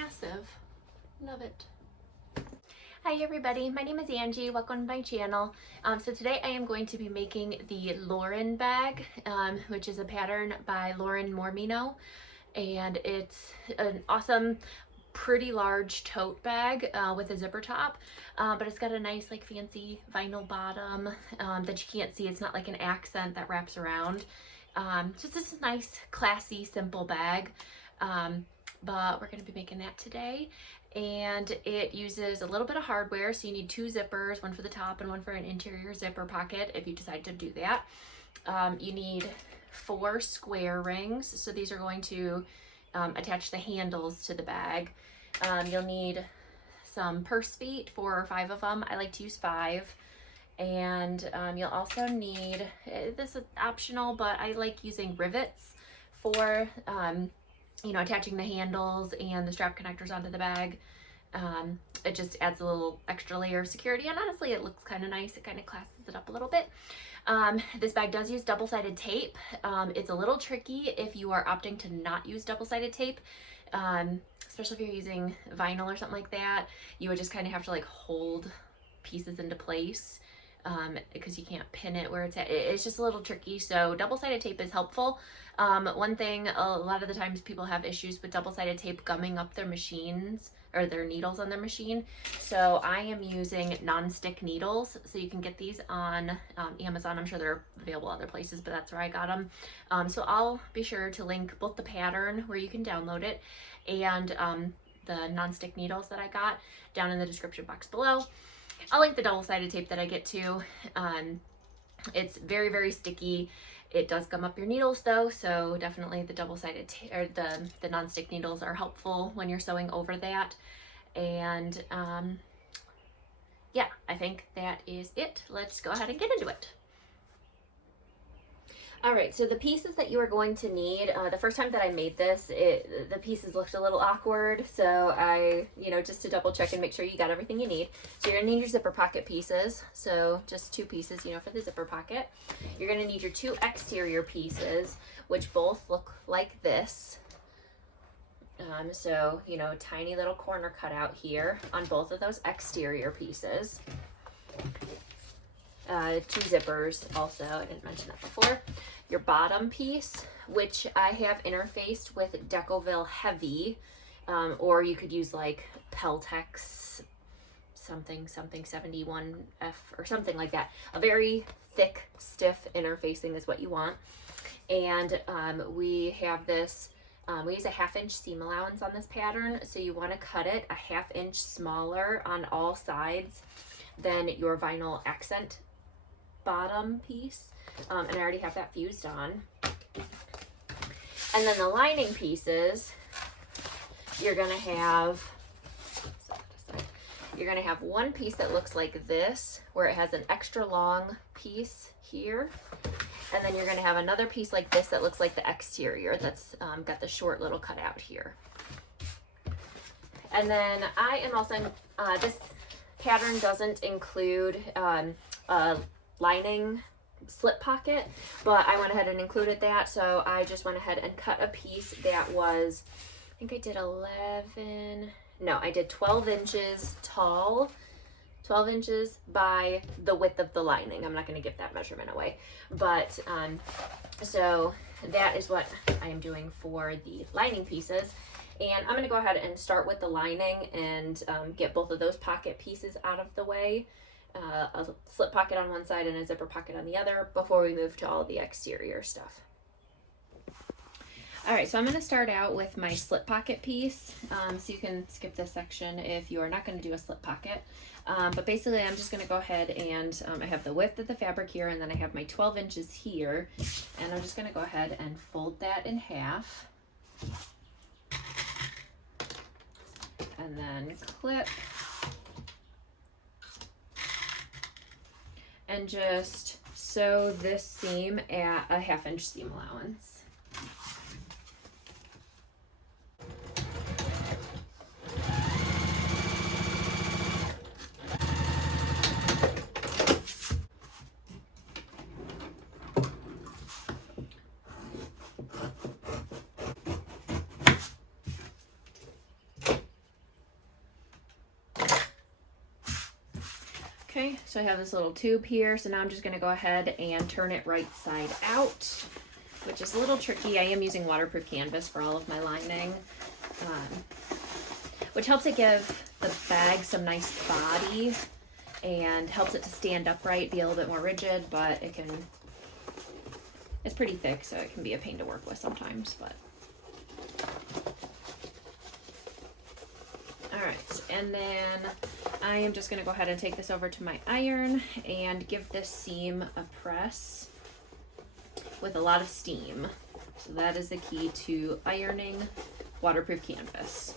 massive. Love it. Hi everybody, my name is Angie. Welcome to my channel. So today I am going to be making the Lauren bag, which is a pattern by Lauren Mormino, and it's an awesome, pretty large tote bag with a zipper top, but it's got a nice like fancy vinyl bottom that you can't see. It's not like an accent that wraps around. Just this nice, classy, simple bag. But we're going to be making that today, and it uses a little bit of hardware, so you need two zippers, one for the top and one for an interior zipper pocket if you decide to do that. You need 4 square rings, so these are going to attach the handles to the bag. You'll need some purse feet, 4 or 5 of them. I like to use 5. And you'll also need, this is optional, but I like using rivets for you know, attaching the handles and the strap connectors onto the bag. It just adds a little extra layer of security, and honestly it looks kind of nice. It kind of classes it up a little bit. This bag does use double-sided tape. It's a little tricky if you are opting to not use double-sided tape, especially if you're using vinyl or something like that. You would just kind of have to like hold pieces into place because you can't pin it where it's at. It's just a little tricky, so double-sided tape is helpful. One thing, a lot of the times people have issues with double-sided tape gumming up their machines or their needles on their machine. So I am using Nonstick Needles. So you can get these on Amazon. I'm sure they're available other places, but that's where I got them. So I'll be sure to link both the pattern where you can download it and the Nonstick Needles that I got down in the description box below. I'll link the double-sided tape that I get too. It's very, very sticky. It does gum up your needles though, so definitely the double-sided or the non-stick needles are helpful when you're sewing over that. And yeah, I think that is it. Let's go ahead and get into it. All right, so the pieces that you are going to need, the first time that I made this, the pieces looked a little awkward, so I, just to double check and make sure you got everything you need. So you're gonna need your zipper pocket pieces, so just 2 pieces, for the zipper pocket. You're gonna need your 2 exterior pieces, which both look like this. So, tiny little corner cutout here on both of those exterior pieces. 2 zippers also, I didn't mention that before. Your bottom piece, which I have interfaced with Decoville Heavy, or you could use like Peltex something 71F or something like that. A very thick, stiff interfacing is what you want. And we have this, we use a 1/2 inch seam allowance on this pattern, so you want to cut it a 1/2 inch smaller on all sides than your vinyl accent bottom piece, and I already have that fused on. And then the lining pieces, you're gonna have one piece that looks like this, where it has an extra long piece here, and then you're gonna have another piece like this that looks like the exterior, that's got the short little cutout here. And then I am also, this pattern doesn't include a lining slip pocket, but I went ahead and included that, so I just went ahead and cut a piece that was, I think I did 12 inches tall, 12 inches by the width of the lining. I'm not going to give that measurement away, but so that is what I am doing for the lining pieces. And I'm going to go ahead and start with the lining and get both of those pocket pieces out of the way. A slip pocket on one side and a zipper pocket on the other before we move to all the exterior stuff. All right, so I'm going to start out with my slip pocket piece. So you can skip this section if you are not going to do a slip pocket. But basically I'm just going to go ahead and I have the width of the fabric here, and then I have my 12 inches here, and I'm just going to go ahead and fold that in half. And then clip. And just sew this seam at a 1/2 inch seam allowance. Okay, so I have this little tube here, so now I'm just going to go ahead and turn it right side out, which is a little tricky. I am using waterproof canvas for all of my lining, which helps it give the bag some nice body and helps it to stand upright, be a little bit more rigid, but it's pretty thick, so it can be a pain to work with sometimes, but. All right, and then I am just gonna go ahead and take this over to my iron and give this seam a press with a lot of steam. So that is the key to ironing waterproof canvas.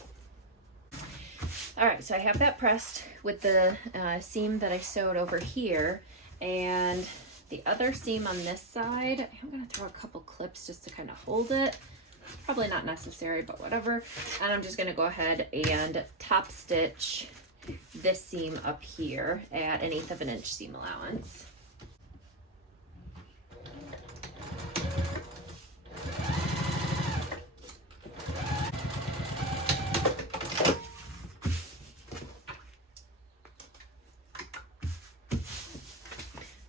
All right, so I have that pressed with the seam that I sewed over here, and the other seam on this side, I'm gonna throw a couple clips just to kind of hold it. Probably not necessary, but whatever. And I'm just gonna go ahead and top stitch this seam up here at 1/8 of an inch seam allowance.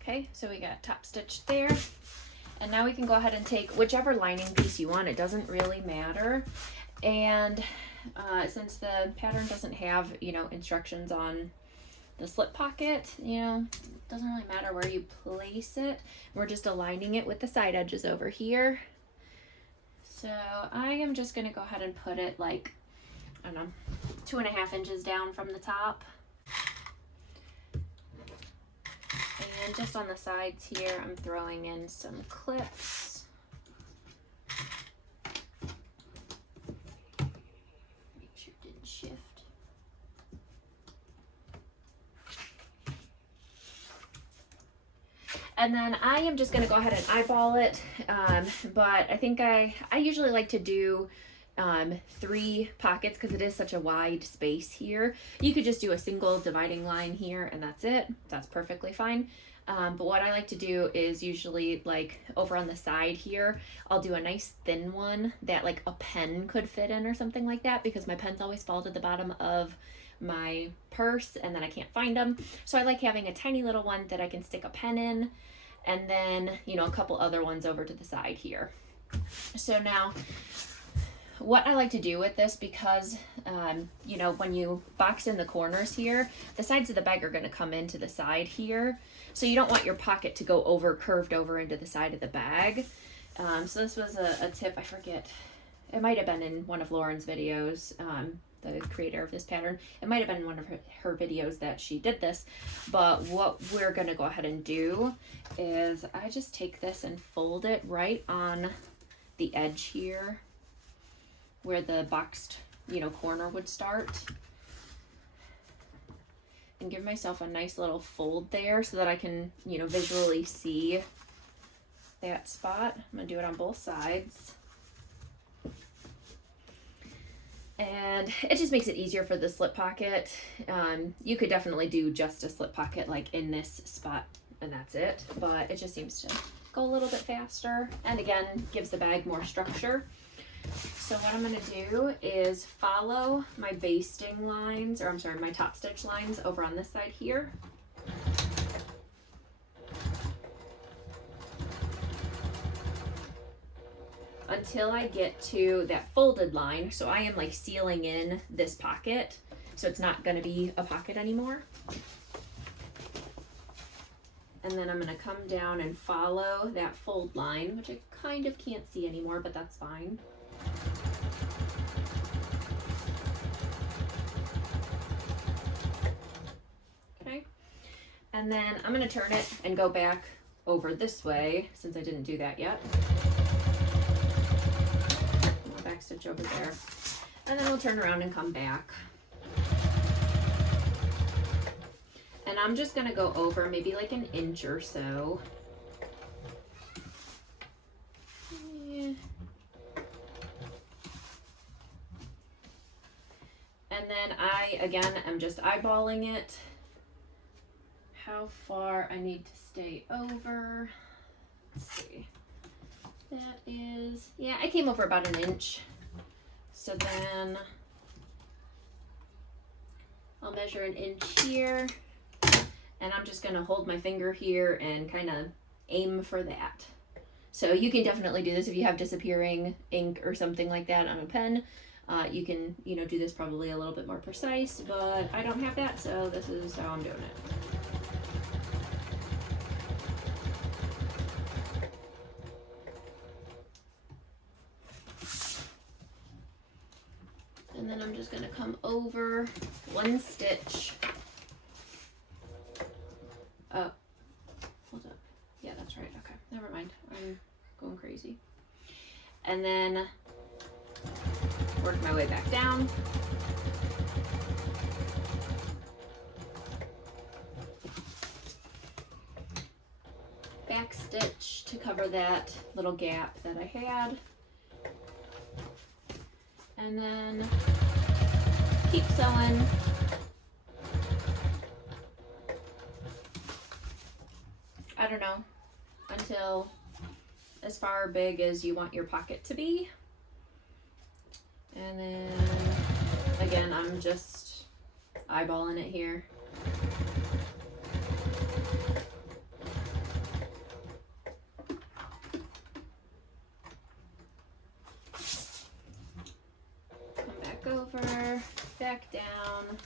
Okay, so we got top stitched there. And now we can go ahead and take whichever lining piece you want. It doesn't really matter. And since the pattern doesn't have, instructions on the slip pocket, it doesn't really matter where you place it. We're just aligning it with the side edges over here. So I am just gonna go ahead and put it like, I don't know, 2.5 inches down from the top. And just on the sides here, I'm throwing in some clips. Make sure it didn't shift. And then I am just going to go ahead and eyeball it, but I think I usually like to do 3 pockets because it is such a wide space here. You could just do a single dividing line here and that's it. That's perfectly fine. But what I like to do is usually like over on the side here, I'll do a nice thin one that like a pen could fit in or something like that, because my pens always fall to the bottom of my purse and then I can't find them. So I like having a tiny little one that I can stick a pen in, and then, a couple other ones over to the side here. So now what I like to do with this, because, when you box in the corners here, the sides of the bag are going to come into the side here. So you don't want your pocket to go curved over into the side of the bag. So this was a tip, I forget, it might have been in one of Lauren's videos, the creator of this pattern. It might have been one of her videos that she did this, but what we're going to go ahead and do is I just take this and fold it right on the edge here where the boxed, corner would start, and give myself a nice little fold there so that I can, visually see that spot. I'm gonna do it on both sides. And it just makes it easier for the slip pocket. You could definitely do just a slip pocket like in this spot and that's it, but it just seems to go a little bit faster, and again, gives the bag more structure. So what I'm going to do is follow my basting lines, or I'm sorry, my top stitch lines over on this side here. Until I get to that folded line. So I am like sealing in this pocket, so it's not going to be a pocket anymore. And then I'm going to come down and follow that fold line, which I kind of can't see anymore, but that's fine. Okay, and then I'm going to turn it and go back over this way since I didn't do that yet. I'll back stitch over there, and then we'll turn around and come back. And I'm just going to go over maybe like an inch or so. Yeah. And then again, I'm just eyeballing it, how far I need to stay over. Let's see. That is, yeah, I came over about an inch. So then I'll measure an inch here. And I'm just gonna hold my finger here and kind of aim for that. So you can definitely do this if you have disappearing ink or something like that on a pen. You can, you know, do this probably a little bit more precise, but I don't have that, so this is how I'm doing it. And then I'm just gonna come over one stitch. Oh, hold up. Yeah, that's right. Okay, never mind. I'm going crazy. And then work my way back down. Back stitch to cover that little gap that I had. And then keep sewing. I don't know, until as far big as you want your pocket to be. And then again, I'm just eyeballing it here. Come back over, back down.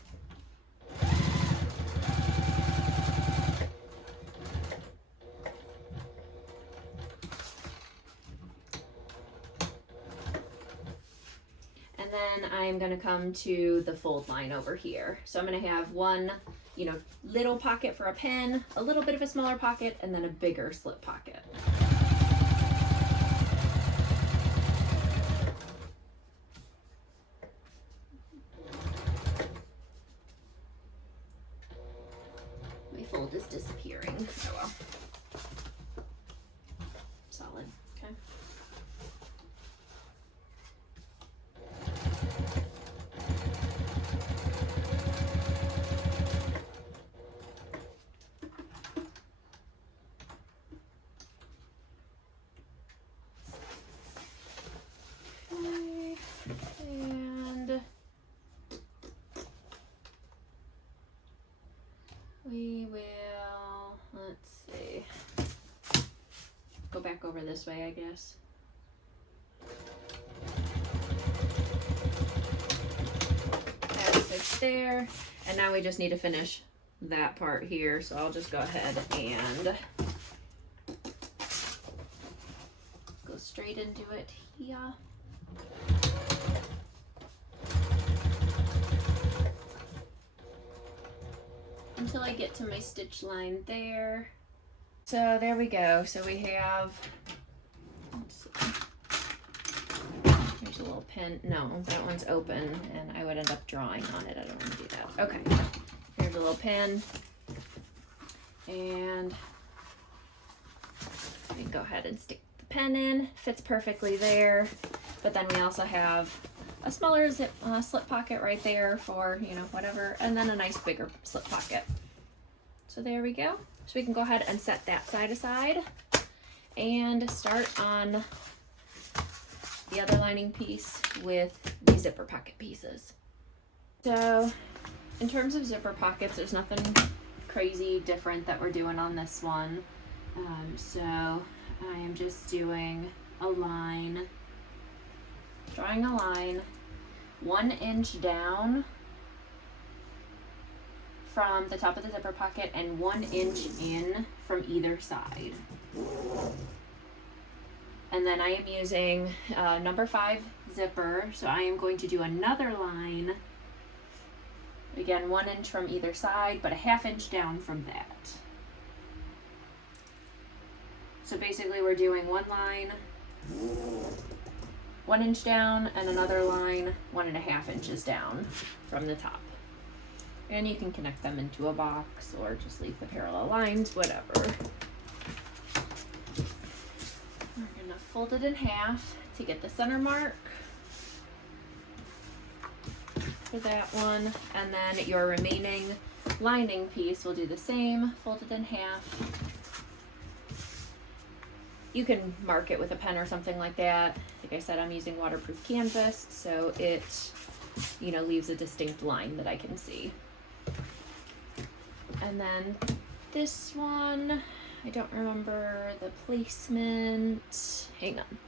And then I'm going to come to the fold line over here. So I'm going to have one, you know, little pocket for a pen, a little bit of a smaller pocket, and then a bigger slip pocket. My fold is disappearing. Oh well. Solid. Okay. And we will, let's see, go back over this way, I guess. That's fixed there. And now we just need to finish that part here. So I'll just go ahead and go straight into it here. Until I get to my stitch line there. So there we go. So we have, let's see. There's a little pin. No, that one's open and I would end up drawing on it. I don't want to do that. Okay, here's a little pin. And I can go ahead and stick the pen in. Fits perfectly there. But then we also have a smaller zip slip pocket right there for, you know, whatever, and then a nice bigger slip pocket. So there we go. So we can go ahead and set that side aside and start on the other lining piece with the zipper pocket pieces. So in terms of zipper pockets, there's nothing crazy different that we're doing on this one. So I am just doing a line, drawing a line 1 inch down from the top of the zipper pocket and 1 inch in from either side. And then I am using number 5 zipper, so I am going to do another line, again 1 inch from either side, but a 1/2 inch down from that. So basically we're doing one line 1 inch down and another line 1.5 inches down from the top. And you can connect them into a box or just leave the parallel lines, whatever. We're gonna fold it in half to get the center mark for that one. And then your remaining lining piece will do the same, fold it in half. You can mark it with a pen or something like that. Like I said, I'm using waterproof canvas, so it, you know, leaves a distinct line that I can see. And then this one, I don't remember the placement. Hang on.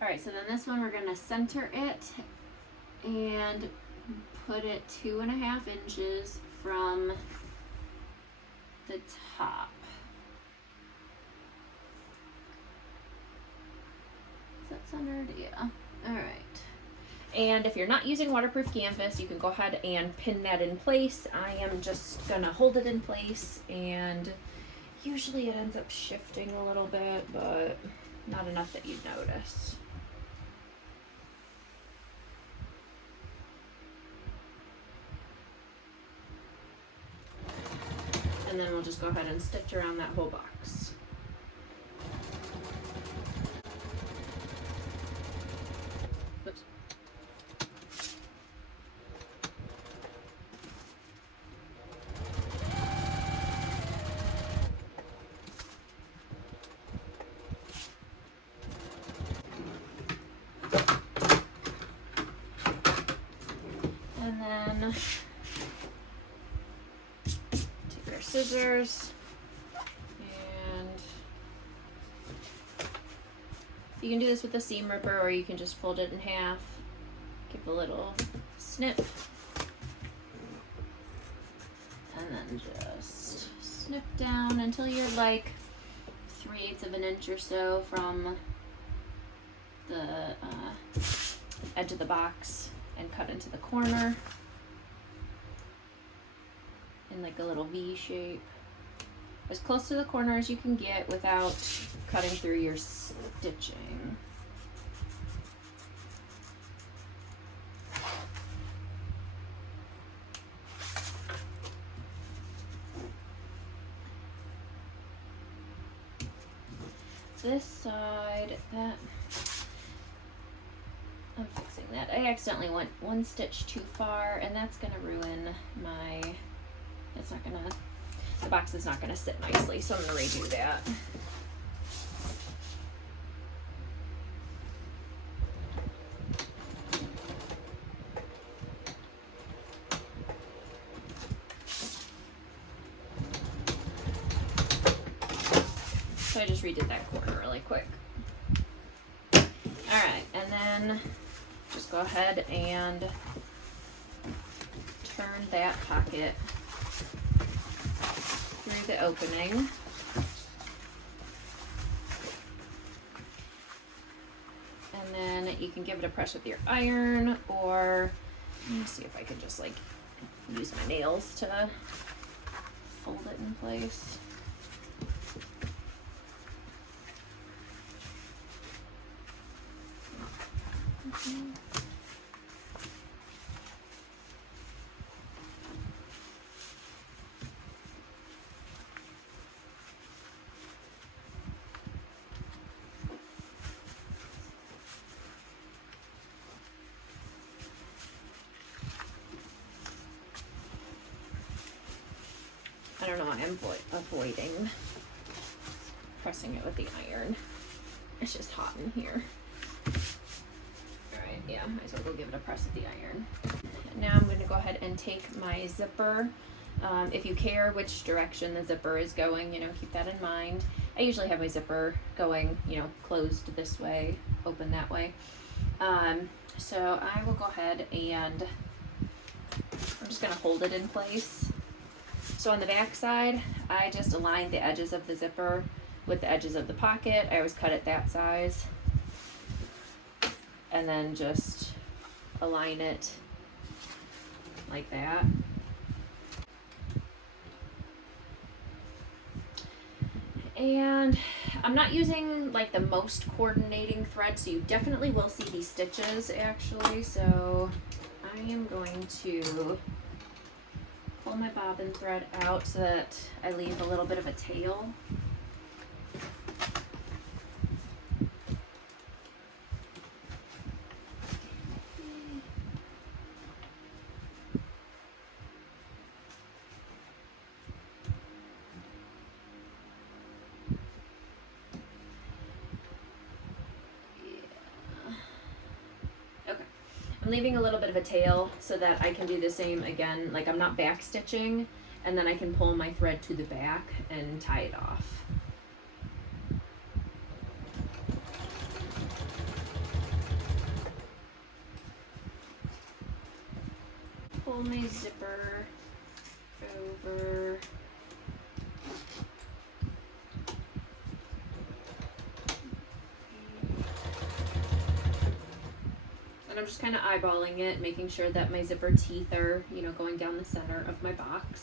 All right, so then this one we're gonna center it and put it 2.5 inches from the top. Is that centered? Yeah. All right. And if you're not using waterproof canvas, you can go ahead and pin that in place. I am just gonna hold it in place, and usually it ends up shifting a little bit, but not enough that you'd notice. And then we'll just go ahead and stitch around that whole box. Oops. And then take our scissors, and you can do this with a seam ripper, or you can just fold it in half, give a little snip, and then just snip down until you're like 3/8 of an inch or so from the edge of the box, and cut into the corner in like a little V shape, as close to the corner as you can get without cutting through your stitching. This side, that I'm fixing that. I accidentally went one stitch too far, and that's gonna ruin my, it's not gonna, the box is not gonna sit nicely, so I'm gonna redo that. So I just redid that corner really quick. Alright, and then just go ahead and turn that pocket through the opening. And then you can give it a press with your iron, or let me see if I can just like use my nails to fold it in place. I don't know why I'm avoiding pressing it with the iron. It's just hot in here. Alright, yeah, might as well go give it a press with the iron. Now I'm going to go ahead and take my zipper. If you care which direction the zipper is going, you know, keep that in mind. I usually have my zipper going, you know, closed this way, open that way. So I will go ahead and I'm just going to hold it in place. So on the back side, I just align the edges of the zipper with the edges of the pocket. I always cut it that size. And then just align it like that. And I'm not using like the most coordinating thread, so you definitely will see these stitches actually. So I am going to pull my bobbin thread out so that I leave a little bit of a tail. Leaving a little bit of a tail so that I can do the same again. Like I'm not back stitching, and then I can pull my thread to the back and tie it off. Pull my zipper over. And I'm just kind of eyeballing it, making sure that my zipper teeth are, you know, going down the center of my box.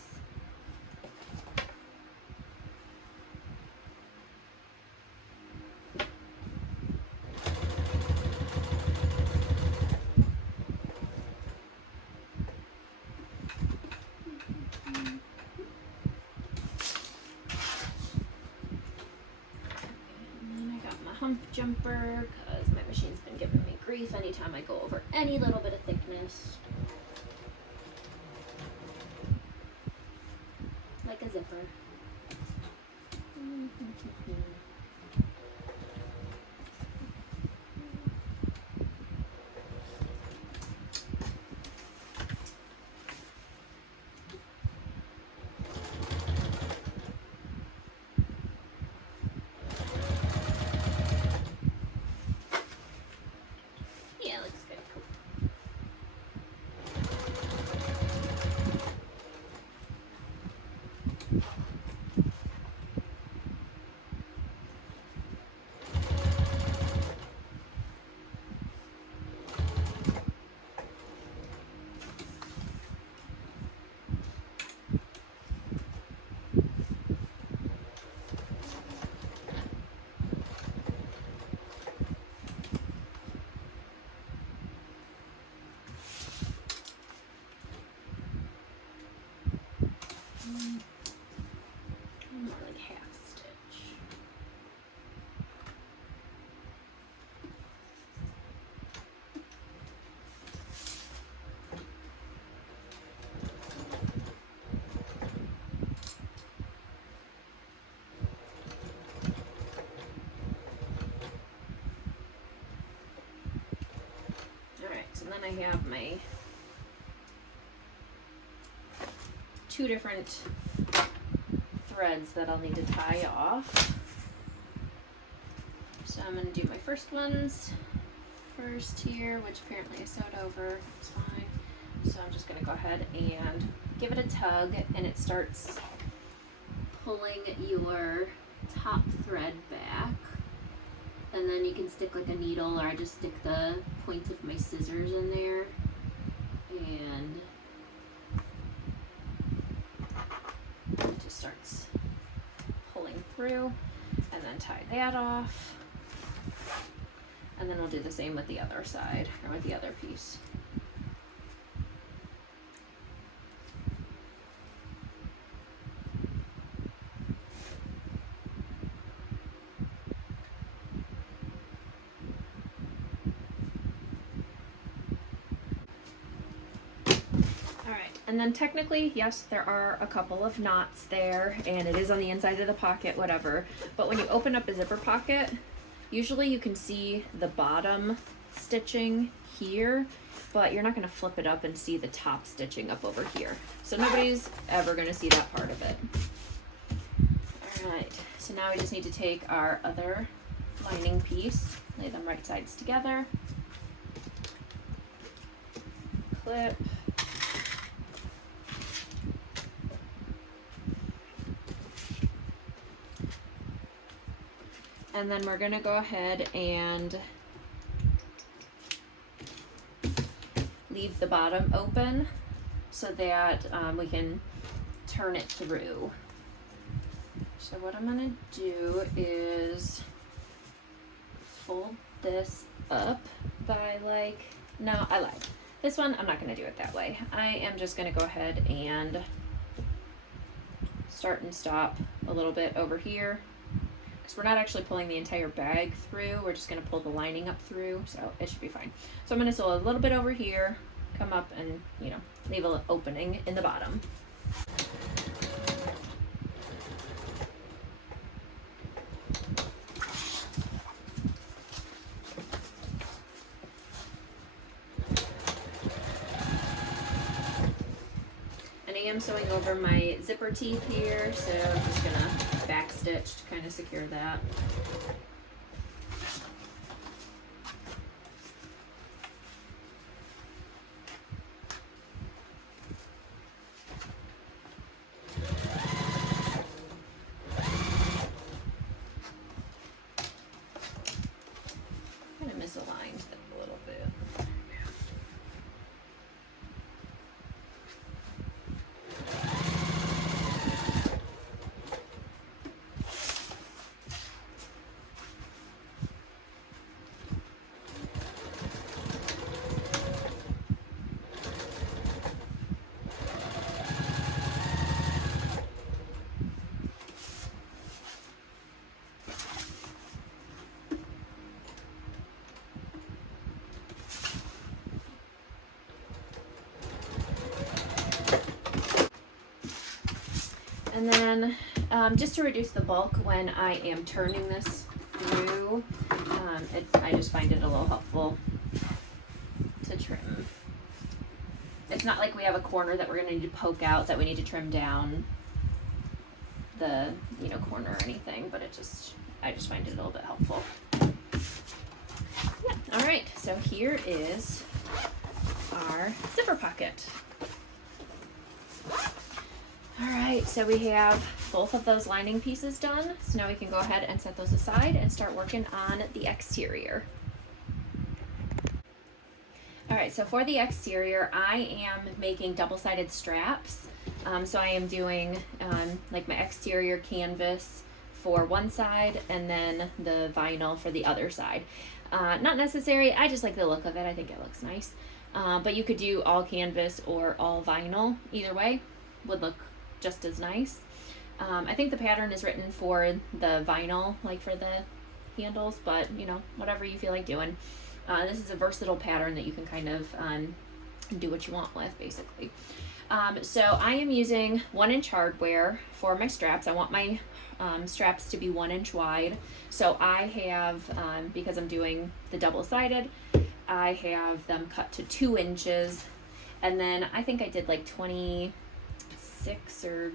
Hump jumper, because my machine's been giving me grief anytime I go over any little bit of thickness. Like a zipper. More like half stitch. All right, so then I have my two different threads that I'll need to tie off. So I'm going to do my first ones first here, which apparently I sewed over. It's fine. So I'm just going to go ahead and give it a tug, and it starts pulling your top thread back. And then you can stick like a needle, or I just stick the point of my scissors in there, and it just starts pulling through, and then tie that off. And then we'll do the same with the other side, or with the other piece. And then technically, yes, there are a couple of knots there, and it is on the inside of the pocket, whatever. But when you open up a zipper pocket, usually you can see the bottom stitching here, but you're not going to flip it up and see the top stitching up over here. So nobody's ever going to see that part of it. All right, so now we just need to take our other lining piece, lay them right sides together, clip, and then we're gonna go ahead and leave the bottom open so that we can turn it through. So what I'm gonna do is fold this up by like, no, I lied. This one, I'm not gonna do it that way. I am just gonna go ahead and start and stop a little bit over here. We're not actually pulling the entire bag through, we're just going to pull the lining up through, so it should be fine. So I'm going to sew a little bit over here, come up and, you know, leave an opening in the bottom. And I am am sewing over my zipper teeth here, so I'm just gonna back stitch to kind of secure that. Kind of misaligned a little bit. And then just to reduce the bulk when I am turning this through, I just find it a little helpful to trim. It's not like we have a corner that we're going to need to poke out that we need to trim down the corner or anything, but I just find it a little bit helpful. Yeah. All right, so here is our zipper pocket. All right, so we have both of those lining pieces done. So now we can go ahead and set those aside and start working on the exterior. All right, so for the exterior, I am making double-sided straps. So I am doing like my exterior canvas for one side and then the vinyl for the other side. Not necessary, I just like the look of it. I think it looks nice. But you could do all canvas or all vinyl. Either way would look just as nice. I think the pattern is written for the vinyl, like for the handles, but whatever you feel like doing. This is a versatile pattern that you can kind of do what you want with, basically. So I am using 1-inch hardware for my straps. I want my straps to be 1 inch wide. So I have, because I'm doing the double-sided, I have them cut to 2 inches. And then I think I did like 26 or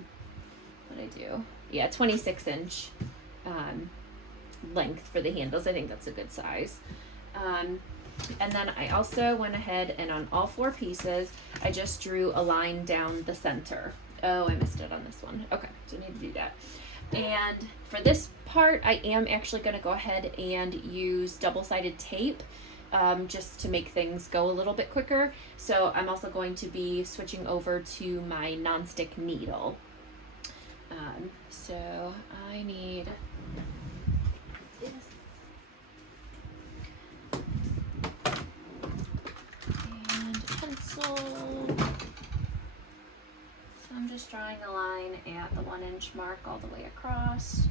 what did I do? Yeah, 26-inch length for the handles. I think that's a good size. And then I also went ahead and on all 4 pieces, I just drew a line down the center. Oh, I missed it on this one. Okay, so I need to do that. And for this part, I am actually going to go ahead and use double-sided tape just to make things go a little bit quicker. So I'm also going to be switching over to my nonstick needle. So I need this. And pencil. So I'm just drawing a line at the 1-inch mark all the way across.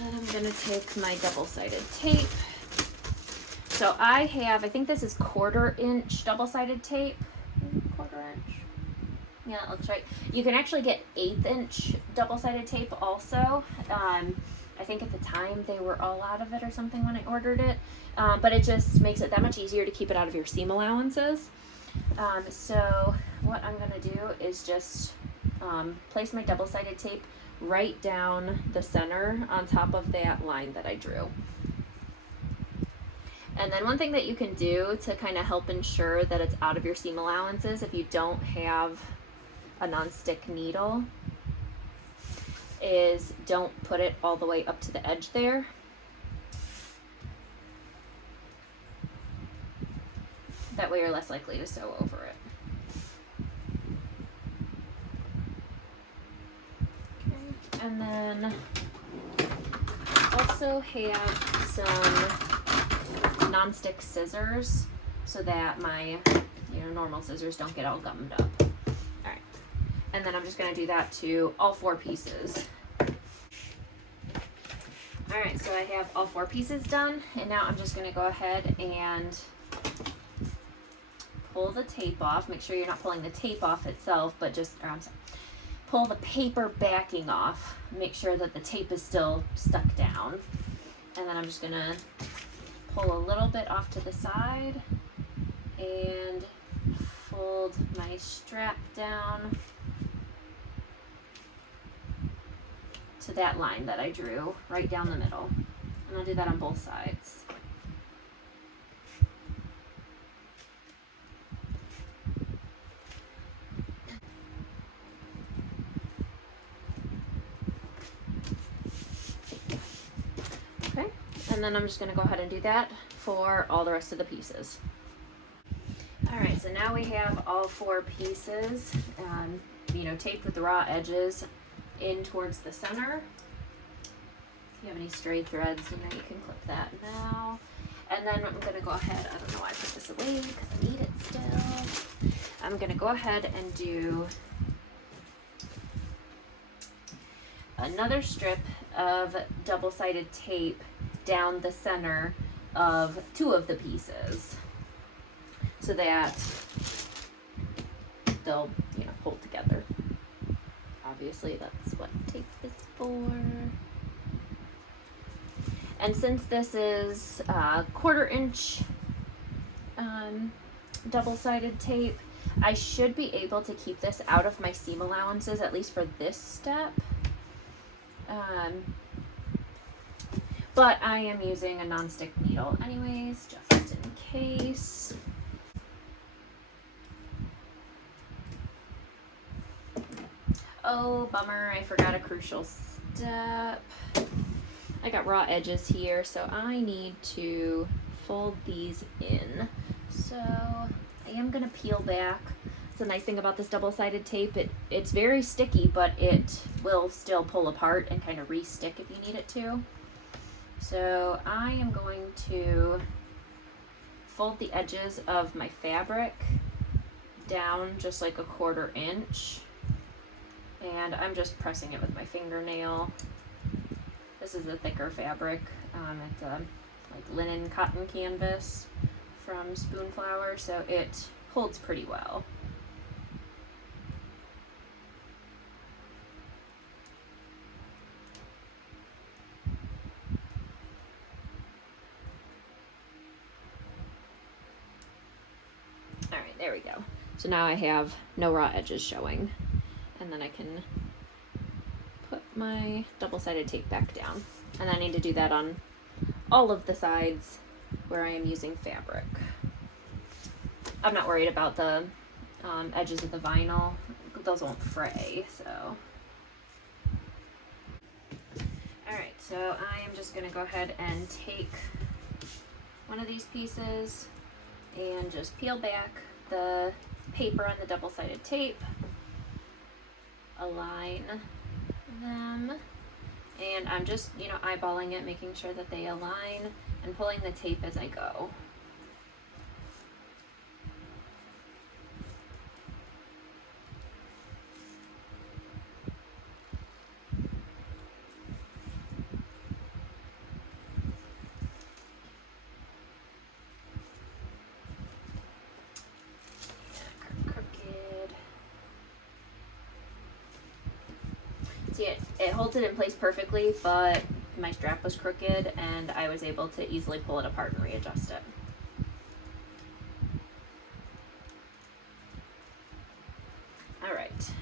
I'm going to take my double-sided tape. So I think this is 1/4 inch double-sided tape. 1/4 inch. Yeah, that looks right. You can actually get 1/8 inch double-sided tape also. I think at the time they were all out of it or something when I ordered it. But it just makes it that much easier to keep it out of your seam allowances. So what I'm going to do is just place my double-sided tape right down the center on top of that line that I drew. And then one thing that you can do to kind of help ensure that it's out of your seam allowances if you don't have a nonstick needle is don't put it all the way up to the edge there. That way you're less likely to sew over it. Okay. And then also have some nonstick scissors so that my normal scissors don't get all gummed up. All right. And then I'm just going to do that to all 4 pieces. All right, so I have all 4 pieces done, and now I'm just gonna go ahead and pull the tape off. Make sure you're not pulling the tape off itself, but just, I'm sorry, pull the paper backing off. Make sure that the tape is still stuck down. And then I'm just gonna pull a little bit off to the side and fold my strap down to that line that I drew right down the middle. And I'll do that on both sides. Okay, and then I'm just gonna go ahead and do that for all the rest of the pieces. All right, so now we have all 4 pieces, you know, taped with the raw edges in towards the center. If you have any stray threads, you know, you can clip that now. And then I'm gonna go ahead, I don't know why I put this away because I need it still. I'm gonna go ahead and do another strip of double-sided tape down the center of 2 of the pieces so that they'll, you know, hold together. Obviously, that's what tape is for. And since this is 1/4 inch double-sided tape, I should be able to keep this out of my seam allowances, at least for this step. But I am using a nonstick needle anyways, just in case. Oh, bummer, I forgot a crucial step. I got raw edges here, so I need to fold these in. So I am gonna peel back. It's a nice thing about this double-sided tape. It's very sticky, but it will still pull apart and kind of re-stick if you need it to. So I am going to fold the edges of my fabric down just like a 1/4 inch. And I'm just pressing it with my fingernail. This is a thicker fabric. It's a like linen cotton canvas from Spoonflower, so it holds pretty well. All right, there we go. So now I have no raw edges showing. And then I can put my double-sided tape back down. And I need to do that on all of the sides where I am using fabric. I'm not worried about the edges of the vinyl. Those won't fray, so. All right, so I am just gonna go ahead and take one of these pieces and just peel back the paper on the double-sided tape. Align them, and I'm just, you know, eyeballing it, making sure that they align and pulling the tape as I go. See, it holds it in place perfectly, but my strap was crooked and I was able to easily pull it apart and readjust it. All right.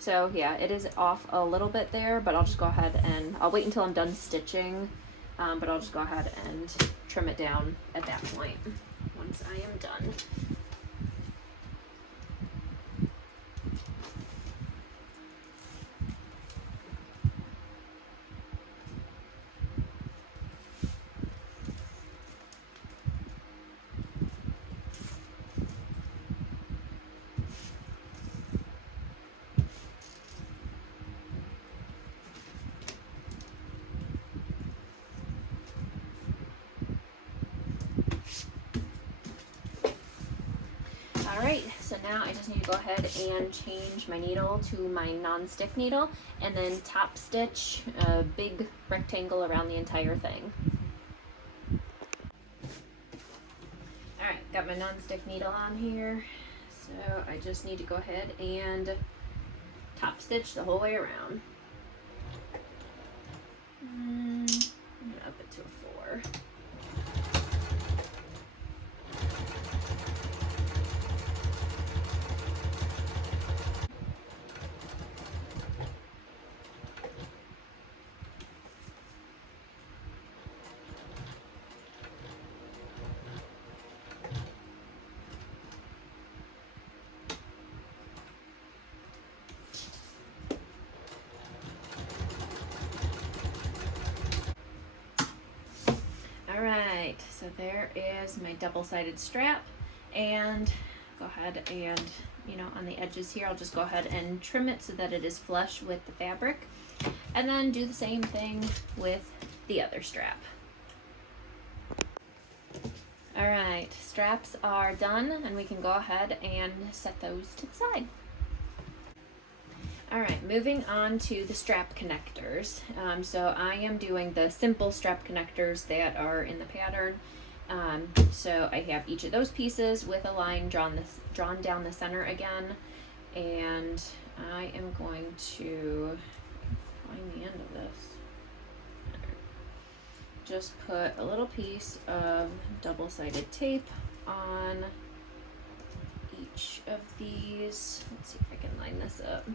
So yeah, it is off a little bit there, but I'll just go ahead and I'll wait until I'm done stitching, but I'll just go ahead and trim it down at that point once I am done. now I just need to go ahead and change my needle to my non-stick needle and then top stitch a big rectangle around the entire thing. Alright, got my non-stick needle on here, so I just need to go ahead and top stitch the whole way around. I'm gonna up it to a 4. Alright, so there is my double-sided strap, and go ahead and, on the edges here, I'll just go ahead and trim it so that it is flush with the fabric, and then do the same thing with the other strap. Alright, straps are done, and we can go ahead and set those to the side. Alright, moving on to the strap connectors. So I am doing the simple strap connectors that are in the pattern. So I have each of those pieces with a line drawn down the center again. And I am going to find the end of this. Just put a little piece of double-sided tape on each of these. Let's see if I can line this up.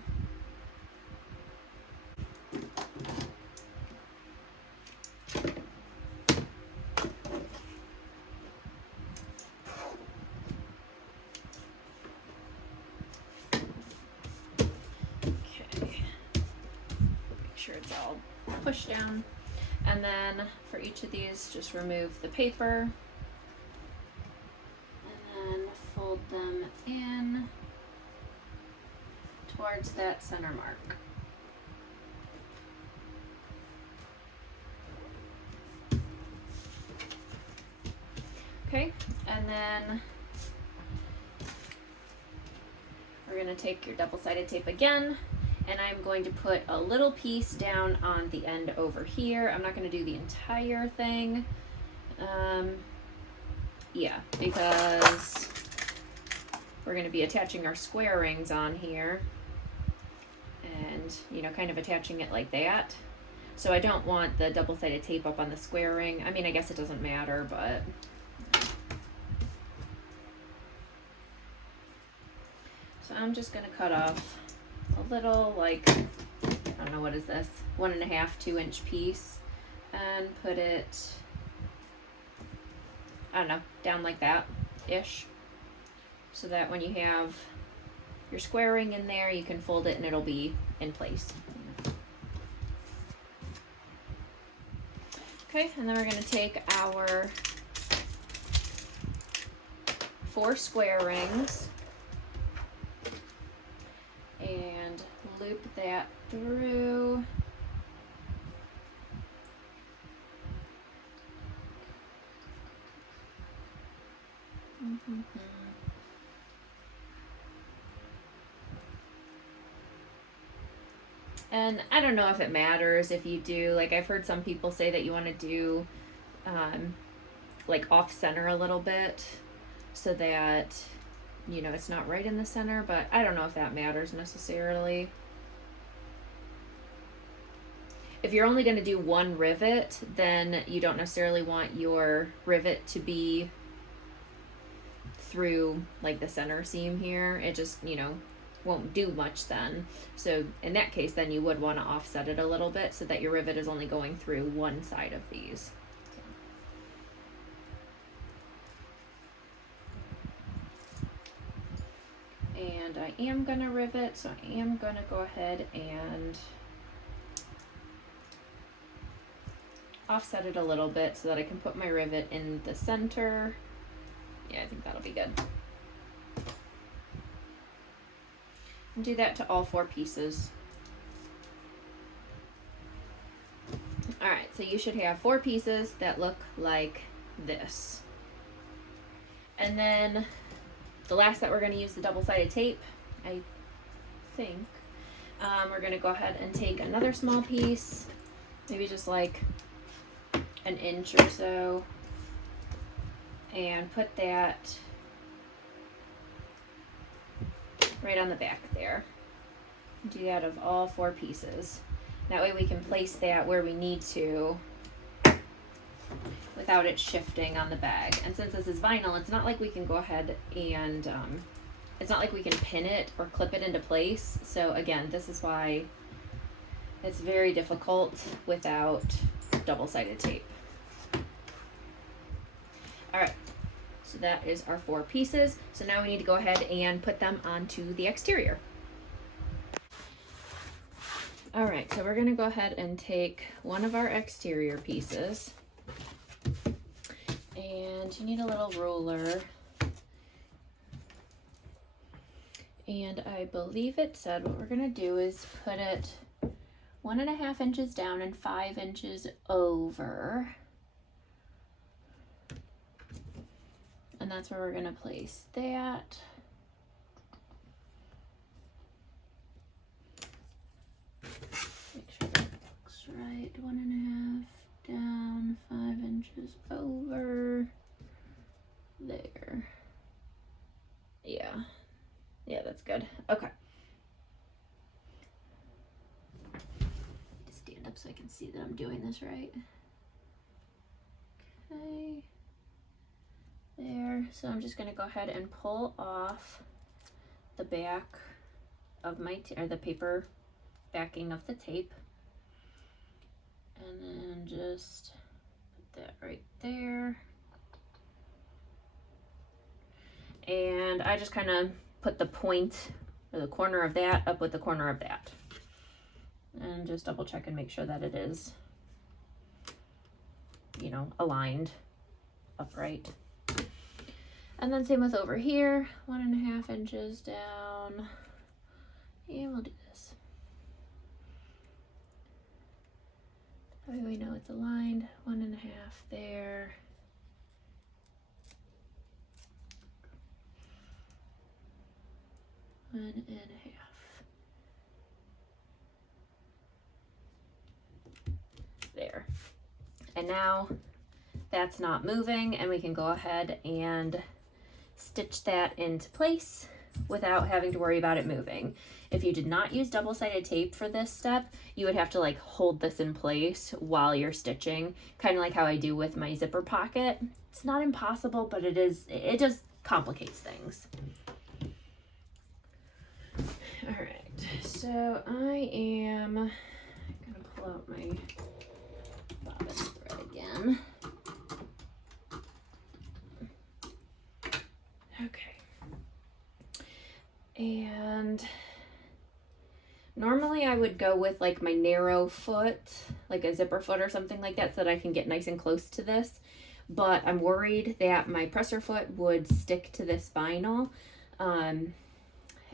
It's all pushed down, and then for each of these just remove the paper and then fold them in towards that center mark. Okay, and then we're going to take your double-sided tape again, and I'm going to put a little piece down on the end over here. I'm not going to do the entire thing. Yeah, because we're going to be attaching our square rings on here and, kind of attaching it like that. So I don't want the double-sided tape up on the square ring. I mean, I guess it doesn't matter, but... So I'm just going to cut off a little, I don't know, what is this, 1.5, 2 inch piece, and put it, I don't know, down like that ish, so that when you have your square ring in there, you can fold it and it'll be in place. Okay, and then we're going to take our 4 square rings and loop that through. And I don't know if it matters if you do, I've heard some people say that you want to do off center a little bit so that it's not right in the center, but I don't know if that matters necessarily. If you're only going to do one rivet, then you don't necessarily want your rivet to be through the center seam here. It just, won't do much then. So in that case, then you would want to offset it a little bit so that your rivet is only going through one side of these. And I am going to rivet, so I am going to go ahead and offset it a little bit so that I can put my rivet in the center. Yeah, I think that'll be good. And do that to all 4 pieces. Alright, so you should have 4 pieces that look like this. And then the last set we're going to use the double-sided tape, I think. We're going to go ahead and take another small piece, maybe just like an inch or so, and put that right on the back there. Do that of all 4 pieces. That way we can place that where we need to without it shifting on the bag. And since this is vinyl, it's not like we can go ahead and it's not like we can pin it or clip it into place. So again, this is why it's very difficult without double-sided tape. All right, so that is our 4 pieces. So now we need to go ahead and put them onto the exterior. All right, so we're gonna go ahead and take one of our exterior pieces, and you need a little ruler. And I believe it said what we're gonna do is put it 1.5 inches down and 5 inches over. And that's where we're gonna place that. Make sure that looks right. 1.5 down, 5 inches over. There. Yeah. Yeah, that's good. Okay. Stand up so I can see that I'm doing this right. Okay. There. So I'm just going to go ahead and pull off the back of my, or the paper backing of the tape. And then just put that right there. And I just kind of put the point or the corner of that up with the corner of that. And just double check and make sure that it is, you know, aligned upright. And then same with over here, 1.5 inches down. And we'll do this. That way we know it's aligned. 1.5 there. One and a half. There. And now that's not moving, and we can go ahead and stitch that into place without having to worry about it moving. If you did not use double-sided tape for this step, you would have to like hold this in place while you're stitching, kind of like how I do with my zipper pocket. It's not impossible, but it just complicates things. All right, so I am gonna pull out my bobbin thread again. Okay. And normally I would go with like my narrow foot, like a zipper foot or something like that, so that I can get nice and close to this. But I'm worried that my presser foot would stick to this vinyl.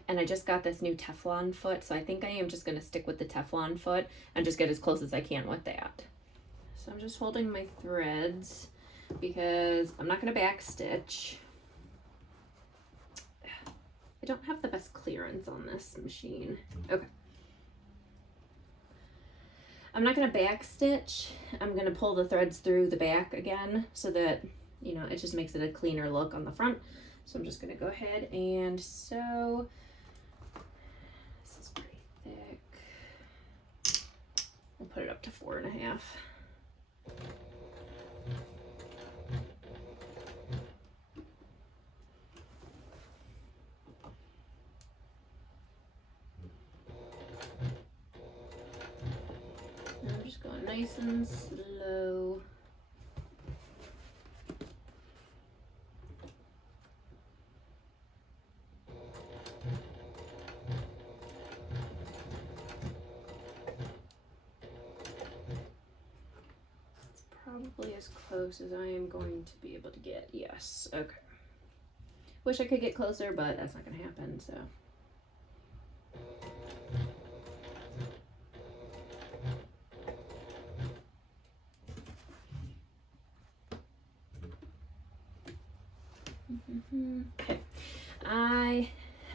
And I just got this new Teflon foot, so I think I am just going to stick with the Teflon foot and just get as close as I can with that. So I'm just holding my threads because I'm not going to back stitch. I don't have the best clearance on this machine. Okay. I'm not going to back stitch. I'm going to pull the threads through the back again so that, you know, it just makes it a cleaner look on the front. So I'm just going to go ahead and sew. This is pretty thick. We'll put it up to 4.5. I'm just going nice and slow. Probably as close as I am going to be able to get. Yes, okay. Wish I could get closer, but that's not going to happen, so. Okay.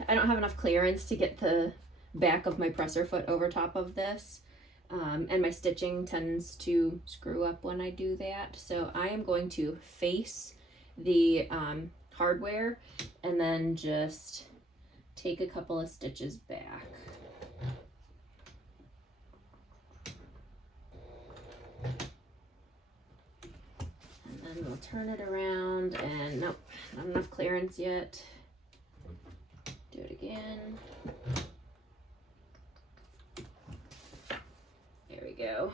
I don't have enough clearance to get the back of my presser foot over top of this. And my stitching tends to screw up when I do that. So I am going to face the hardware and then just take a couple of stitches back. And then we'll turn it around and nope, not enough clearance yet. Do it again. There we go.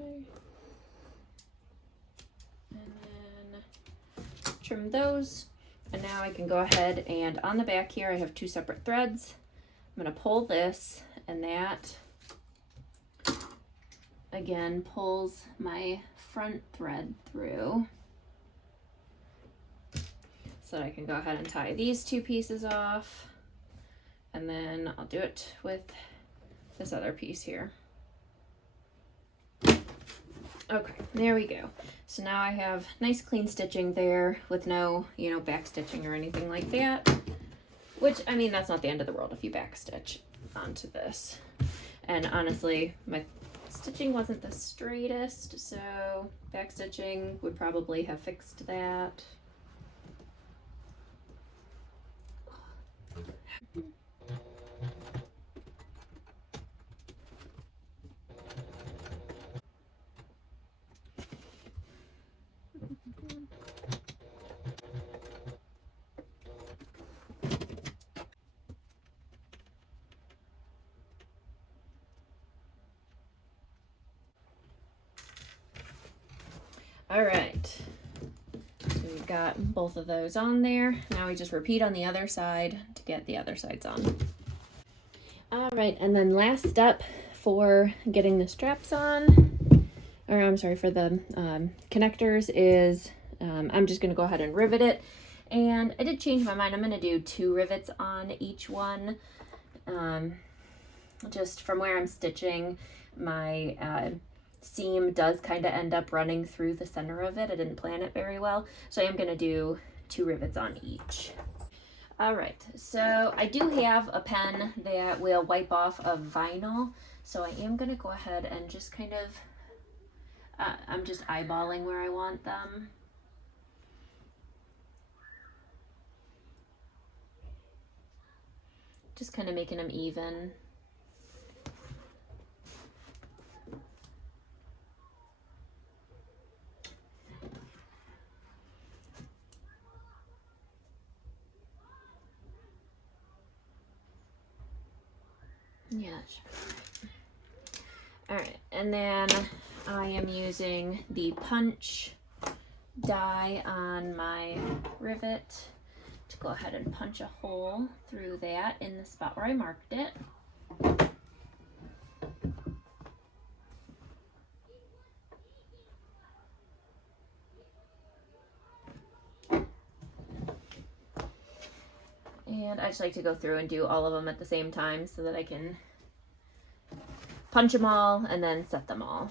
Okay. And then trim those. And now I can go ahead and on the back here I have two separate threads. I'm going to pull this, and that again pulls my front thread through so that I can go ahead and tie these two pieces off, and then I'll do it with this other piece here. Okay, there we go. So now I have nice clean stitching there with no, you know, back stitching or anything like that, which, I mean, that's not the end of the world if you back stitch onto this. And honestly, my stitching wasn't the straightest, so back stitching would probably have fixed that. All right, so we've got both of those on there. Now we just repeat on the other side to get the other sides on. All right, and then last step for getting the straps on, or I'm sorry, for the connectors is I'm just gonna go ahead and rivet it. And I did change my mind. I'm gonna do 2 rivets on each one. Just from where I'm stitching, my seam does kind of end up running through the center of it. I didn't plan it very well, so I am going to do 2 rivets on each. All right, so I do have a pen that will wipe off of vinyl, so I am going to go ahead and just kind of, I'm just eyeballing where I want them. Just kind of making them even. Yeah, that should be right. All right, and then I am using the punch die on my rivet to go ahead and punch a hole through that in the spot where I marked it. And I just like to go through and do all of them at the same time so that I can punch them all and then set them all.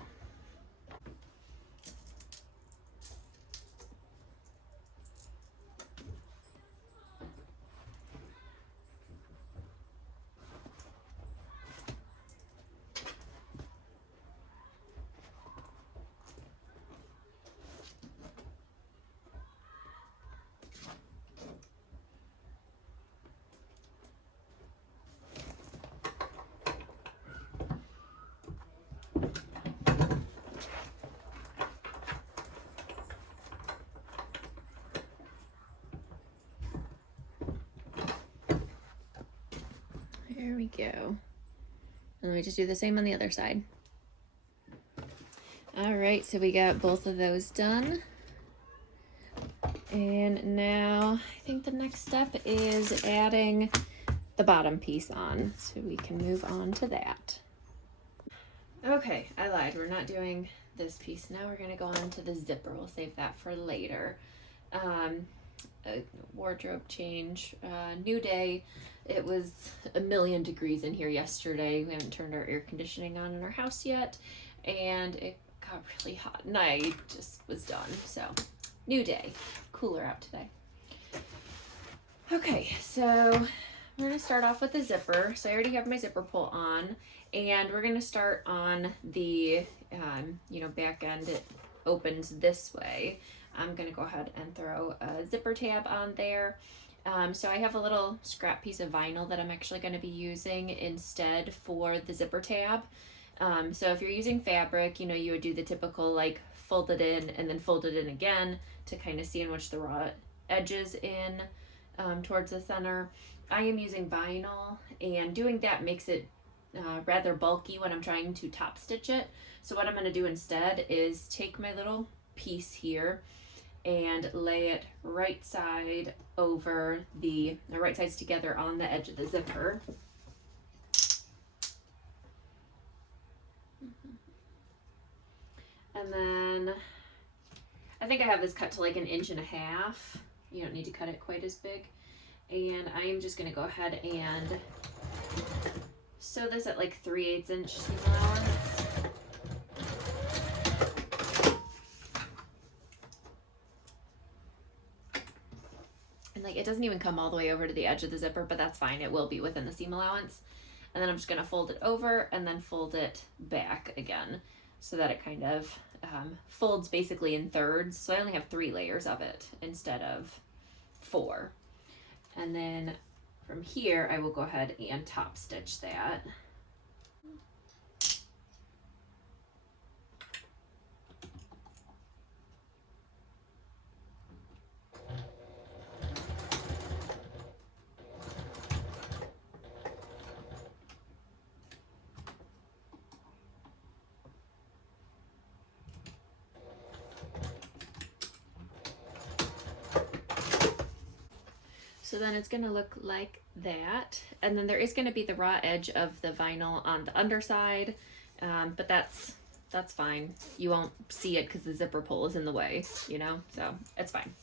There we go. And we just do the same on the other side. All right, so we got both of those done. And now I think the next step is adding the bottom piece on. So we can move on to that. Okay, I lied. We're not doing this piece. Now we're gonna go on to the zipper. We'll save that for later. a wardrobe change. New day. It was a million degrees in here yesterday. We haven't turned our air conditioning on in our house yet, and it got really hot and I just was done. So new day, cooler out today. Okay, so we're gonna start off with the zipper. So I already have my zipper pull on, and we're gonna start on the back end. It opens this way. I'm gonna go ahead and throw a zipper tab on there. So I have a little scrap piece of vinyl that I'm actually gonna be using instead for the zipper tab. So if you're using fabric, you would do the typical like fold it in and then fold it in again to kind of sandwich the raw edges in towards the center. I am using vinyl, and doing that makes it rather bulky when I'm trying to top stitch it. So what I'm going to do instead is take my little piece here and lay it right side over the right sides together on the edge of the zipper. And then I think I have this cut to like 1.5 inches. You don't need to cut it quite as big. And I am just going to go ahead and sew this at like 3/8 inch seam allowance. And like it doesn't even come all the way over to the edge of the zipper, but that's fine. It will be within the seam allowance. And then I'm just going to fold it over and then fold it back again so that it kind of folds basically in thirds. So I only have 3 layers of it instead of 4. And then from here, I will go ahead and top stitch that. So then it's going to look like that. And then there is going to be the raw edge of the vinyl on the underside, but that's fine. You won't see it because the zipper pull is in the way, so it's fine.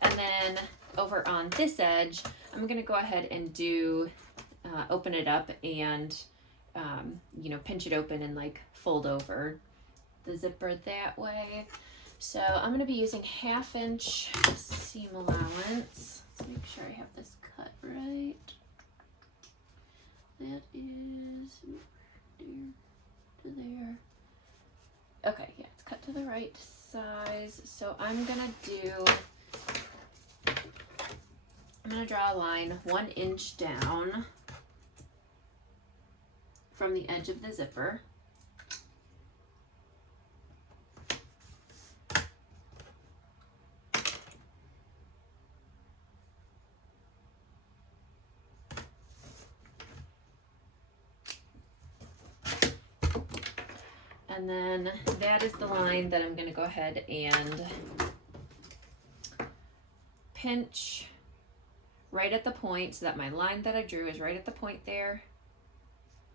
And then over on this edge, I'm going to go ahead and do, open it up and, pinch it open and like fold over the zipper that way. So I'm going to be using 1/2 inch seam allowance. Let's make sure I have this cut right. That is there to there. Okay, yeah, it's cut to the right size. So I'm gonna draw a line 1 inch down from the edge of the zipper. And then that is the line that I'm going to go ahead and pinch right at the point so that my line that I drew is right at the point there.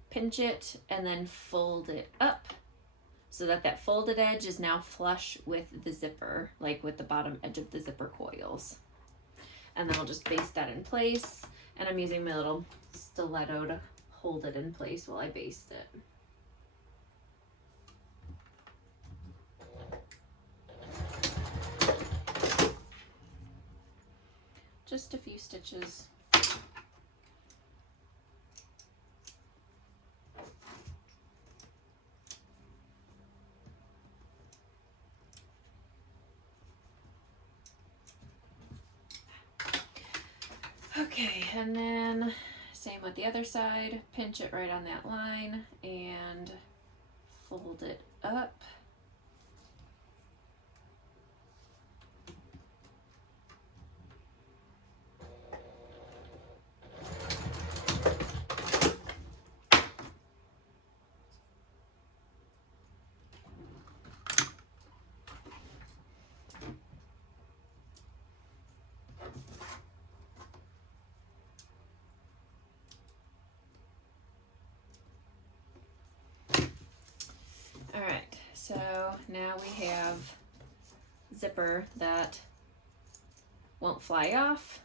Pinch it and then fold it up so that that folded edge is now flush with the zipper, like with the bottom edge of the zipper coils. And then I'll just baste that in place. And I'm using my little stiletto to hold it in place while I baste it. Just a few stitches. Okay, and then same with the other side, pinch it right on that line and fold it up. Alright, so now we have zipper that won't fly off.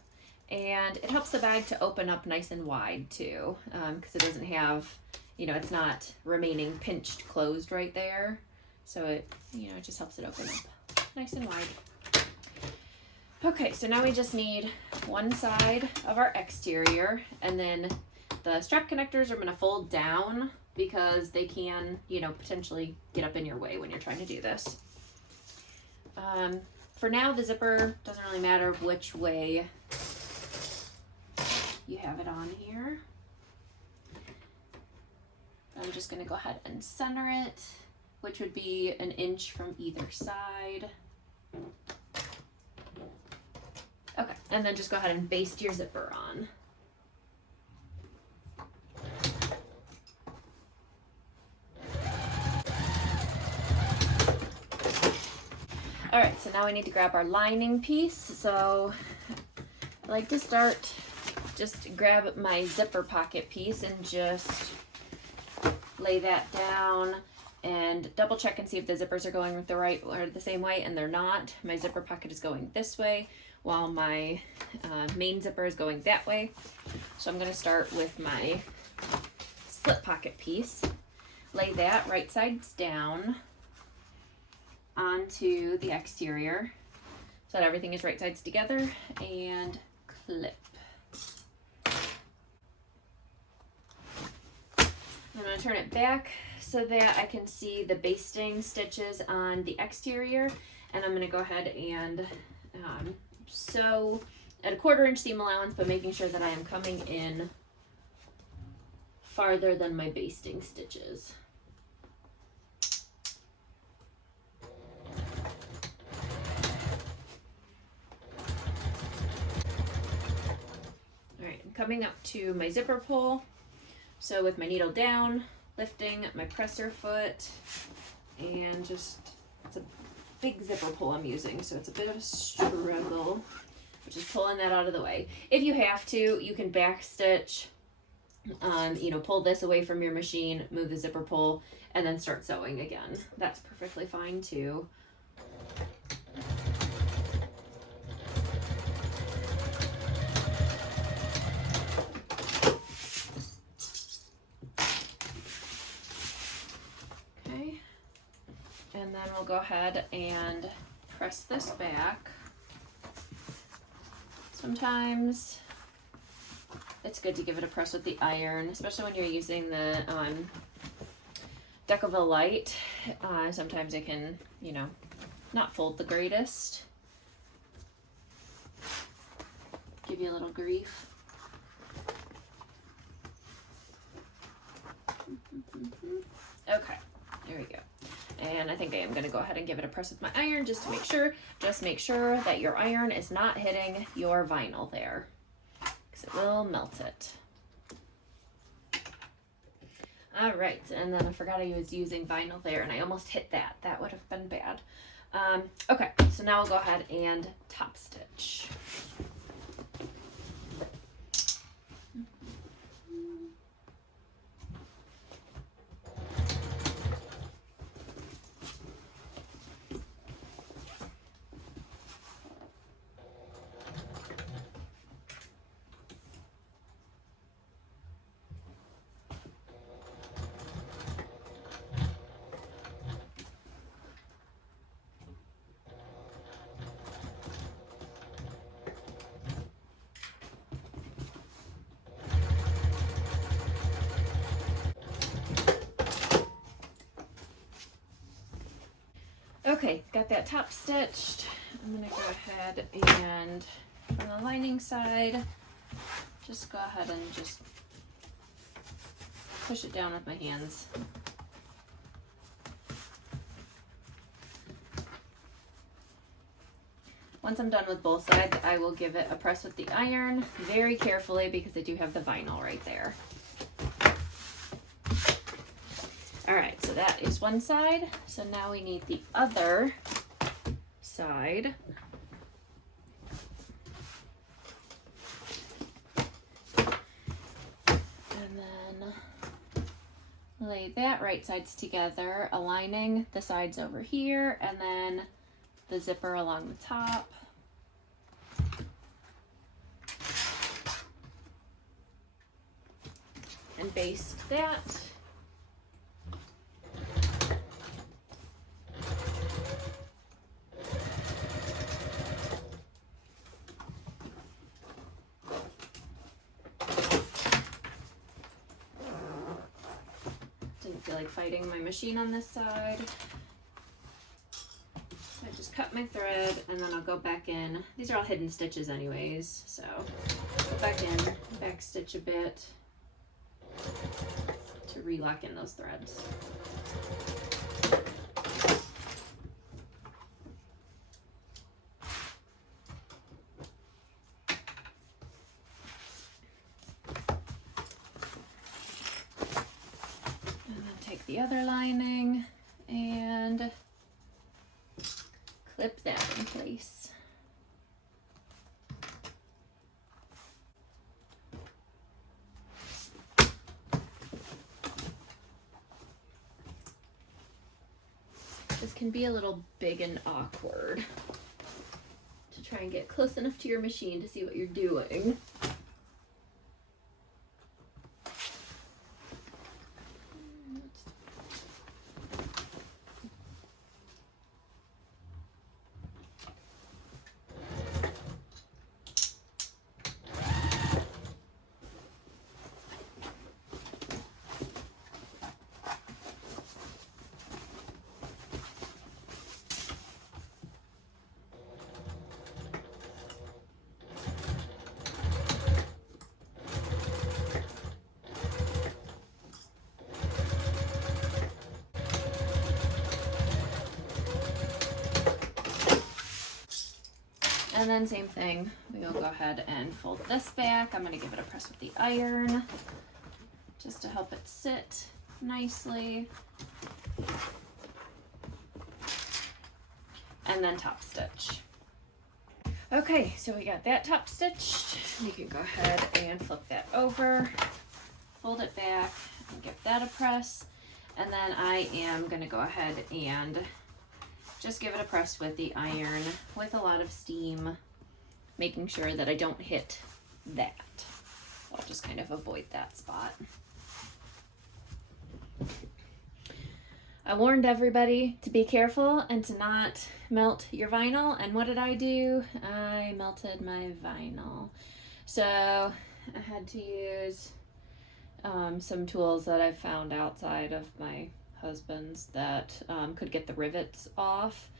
And it helps the bag to open up nice and wide too, because it doesn't have, you know, it's not remaining pinched closed right there. So it, you know, it just helps it open up nice and wide. Okay, so now we just need one side of our exterior, and then the strap connectors are going to fold down because they can, you know, potentially get up in your way when you're trying to do this. For now, the zipper doesn't really matter which way you have it on here. I'm just going to go ahead and center it, which would be 1 inch from either side. Okay, and then just go ahead and baste your zipper on. All right, so now we need to grab our lining piece. So I like to start, just grab my zipper pocket piece and just lay that down and double check and see if the zippers are going the right or the same way, and they're not. My zipper pocket is going this way while my main zipper is going that way. So I'm going to start with my slip pocket piece. Lay that right sides down onto the exterior so that everything is right sides together, and clip. I'm going to turn it back so that I can see the basting stitches on the exterior, and I'm going to go ahead and sew at a 1/4 inch seam allowance, but making sure that I am coming in farther than my basting stitches. Alright, I'm coming up to my zipper pull. So with my needle down, lifting my presser foot, and just, it's a big zipper pull I'm using, so it's a bit of a struggle. I'm just pulling that out of the way. If you have to, you can back stitch, you know, pull this away from your machine, move the zipper pull, and then start sewing again. That's perfectly fine too. And then we'll go ahead and press this back. Sometimes it's good to give it a press with the iron, especially when you're using the Decovil Light. Sometimes it can, you know, not fold the greatest. Give you a little grief. Okay, there we go. And I think I am going to go ahead and give it a press with my iron just to make sure. Just make sure that your iron is not hitting your vinyl there, because it will melt it. All right, and then I forgot I was using vinyl there, and I almost hit that. That would have been bad. Okay, so now I'll go ahead and top stitch. Okay, got that top stitched. I'm gonna go ahead and from the lining side, just go ahead and just push it down with my hands. Once I'm done with both sides, I will give it a press with the iron very carefully because I do have the vinyl right there. All right, so that is one side. So now we need the other side. And then lay that right sides together, aligning the sides over here, and then the zipper along the top. and baste that. Didn't feel like fighting my machine on this side. So I just cut my thread and then I'll go back in. These are all hidden stitches anyways, so go back in, back stitch a bit to re-lock in those threads. And then take the other lining and clip that in place. This can be a little big and awkward to try and get close enough to your machine to see what you're doing. And then same thing, we'll go ahead and fold this back. I'm going to give it a press with the iron just to help it sit nicely. And then top stitch. Okay, so we got that top stitched. We can go ahead and flip that over, fold it back, and give that a press. And then I am going to go ahead and just give it a press with the iron with a lot of steam, making sure that I don't hit that. I'll just kind of avoid that spot. I warned everybody to be careful and to not melt your vinyl, and what did I do? I melted my vinyl. So I had to use some tools that I found outside of my husband's that could get the rivets off,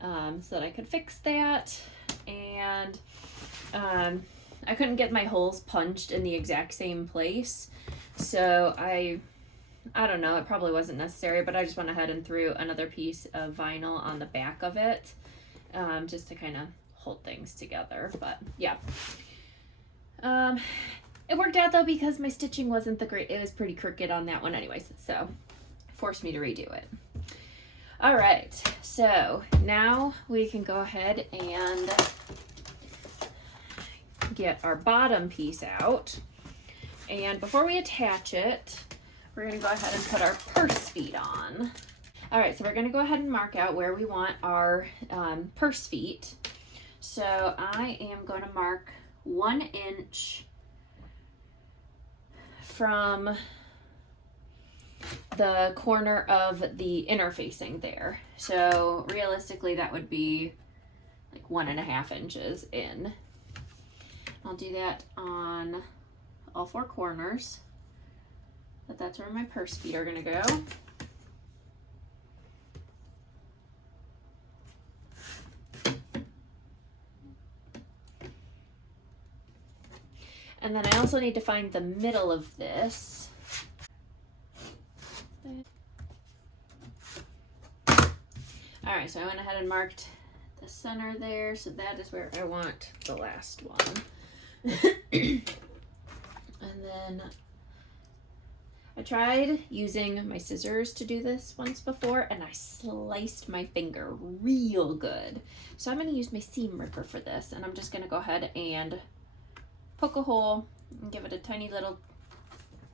so that I could fix that. And I couldn't get my holes punched in the exact same place, so I don't know, it probably wasn't necessary, but I just went ahead and threw another piece of vinyl on the back of it, just to kind of hold things together. But yeah, it worked out though, because my stitching wasn't the great. It was pretty crooked on that one anyways, so forced me to redo it. All right, so now we can go ahead and get our bottom piece out. And before we attach it, we're gonna go ahead and put our purse feet on. All right, so we're gonna go ahead and mark out where we want our purse feet. So I am gonna mark 1 inch from the corner of the interfacing there. So realistically that would be like 1.5 inches in. I'll do that on all 4 corners, but that's where my purse feet are gonna go. And then I also need to find the middle of this. All right, so I went ahead and marked the center there, so that is where I want the last one. And then I tried using my scissors to do this once before, and I sliced my finger real good. So I'm going to use my seam ripper for this, and I'm just going to go ahead and poke a hole and give it a tiny little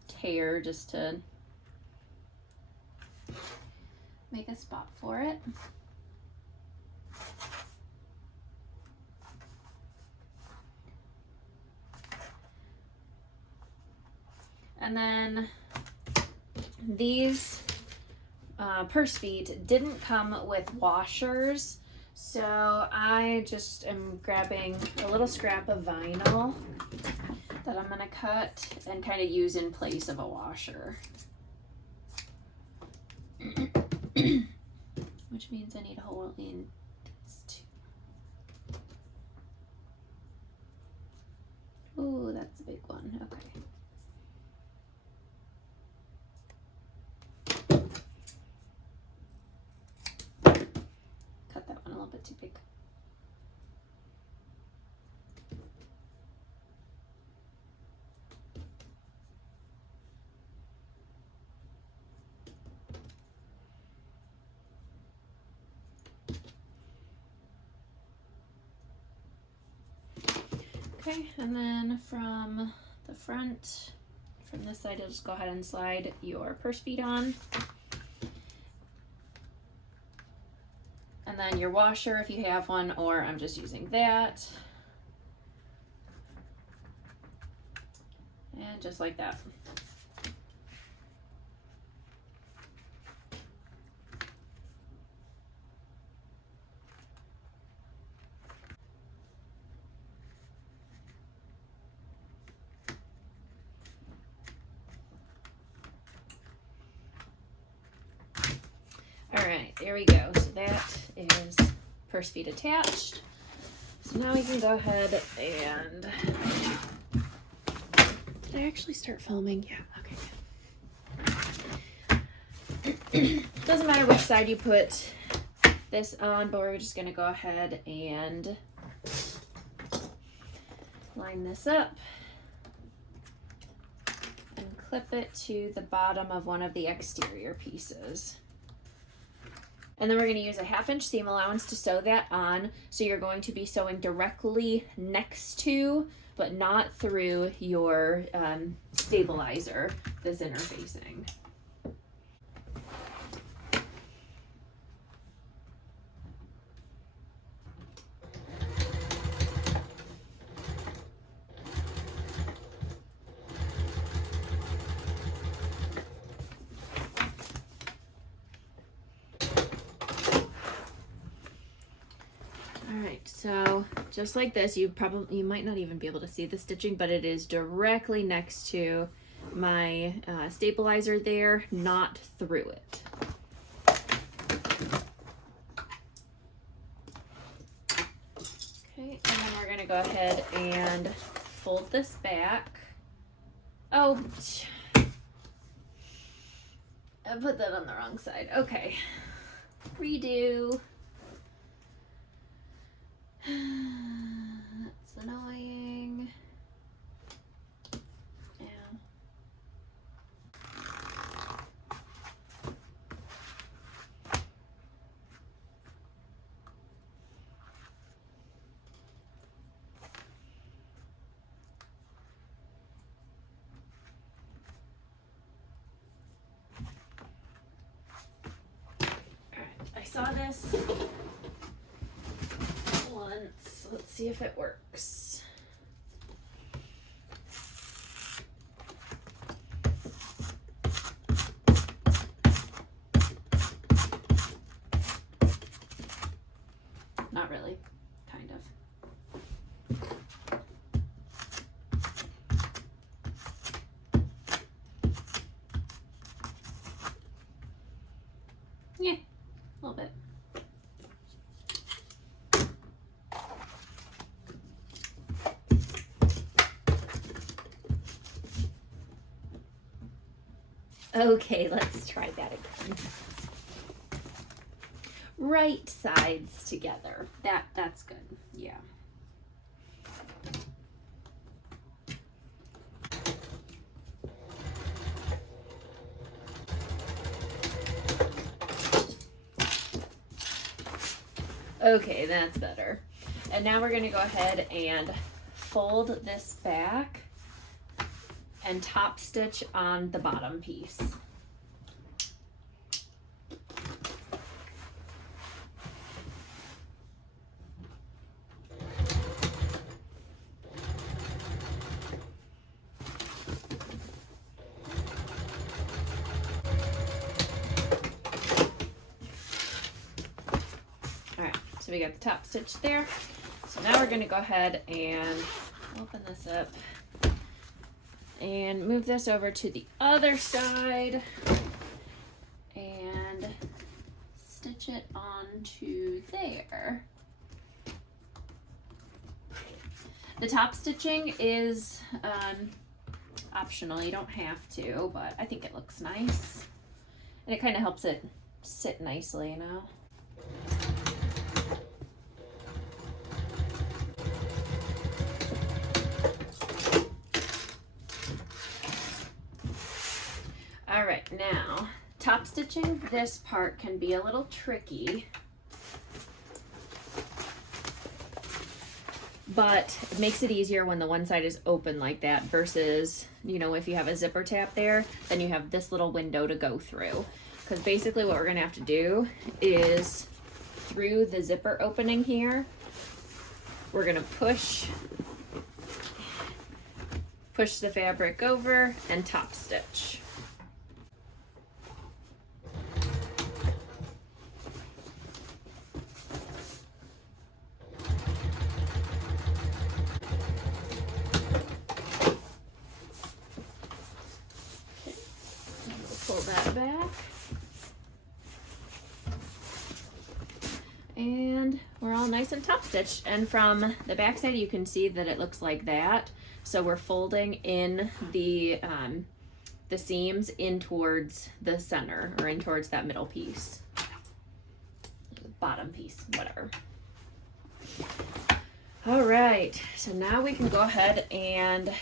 tear just to make a spot for it. And then these purse feet didn't come with washers, so I just am grabbing a little scrap of vinyl that I'm gonna cut and kind of use in place of a washer. Which means I need to hold in these two. Ooh, that's a big one. Okay. Cut that one a little bit too big. Okay, and then from the front, from this side, you'll just go ahead and slide your purse feet on. And then your washer if you have one, or I'm just using that. And just like that. All right, there we go. So that is purse feet attached. So now we can go ahead and, did I actually start filming? Yeah, okay. Doesn't matter which side you put this on, but we're just gonna go ahead and line this up and clip it to the bottom of one of the exterior pieces. And then we're going to use a 1/2 inch seam allowance to sew that on. So you're going to be sewing directly next to, but not through your stabilizer, this interfacing. So just like this, you might not even be able to see the stitching, but it is directly next to my stabilizer there, not through it. Okay, and then we're gonna go ahead and fold this back. Oh, I put that on the wrong side. Okay, redo. That's annoying. Yeah. Alright, I saw this once. Let's see if it works. Not really, kind of. Yeah, a little bit. Okay, let's try that again. Right sides together. That's good. Yeah. Okay, that's better. And now we're going to go ahead and fold this back and top stitch on the bottom piece. So we got the top stitch there. So now we're gonna go ahead and open this up and move this over to the other side and stitch it onto there. The top stitching is optional, you don't have to, but I think it looks nice. And it kind of helps it sit nicely, you know. All right, now top stitching this part can be a little tricky, but it makes it easier when the one side is open like that versus, you know, if you have a zipper tab there, then you have this little window to go through. Because basically what we're gonna have to do is through the zipper opening here, we're gonna push the fabric over and top stitch. Pull that back. And we're all nice and top stitched. And from the back side, you can see that it looks like that. So we're folding in the seams in towards the center, or in towards that middle piece, bottom piece, whatever. All right, so now we can go ahead and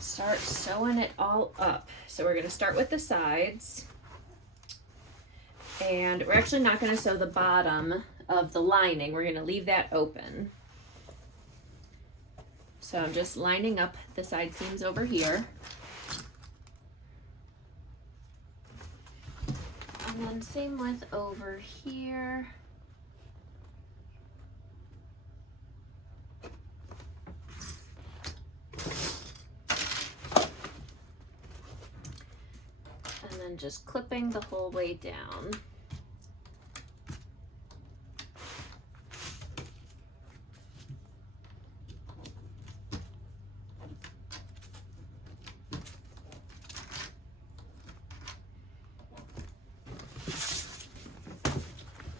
start sewing it all up. So we're gonna start with the sides, and we're actually not gonna sew the bottom of the lining. We're gonna leave that open. So I'm just lining up the side seams over here. And then same with over here. And then just clipping the whole way down.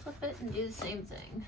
Flip it and do the same thing.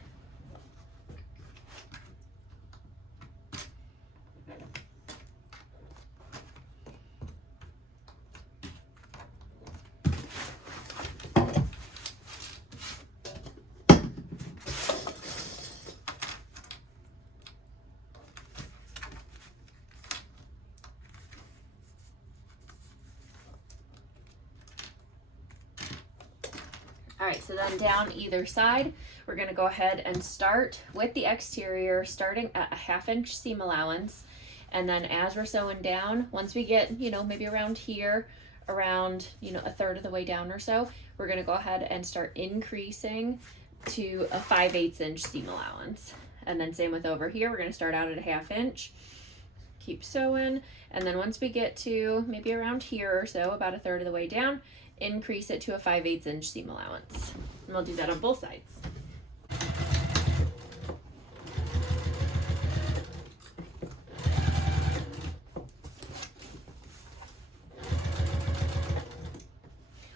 All right, so then down either side, we're gonna go ahead and start with the exterior, starting at a 1/2 inch seam allowance. And then as we're sewing down, once we get, you know, maybe around here, around, you know, 1/3 of the way down or so, we're gonna go ahead and start increasing to a 5/8 inch seam allowance. And then same with over here, we're gonna start out at a 1/2 inch, keep sewing. And then once we get to maybe around here or so, about 1/3 of the way down, increase it to a 5/8 inch seam allowance. And we'll do that on both sides.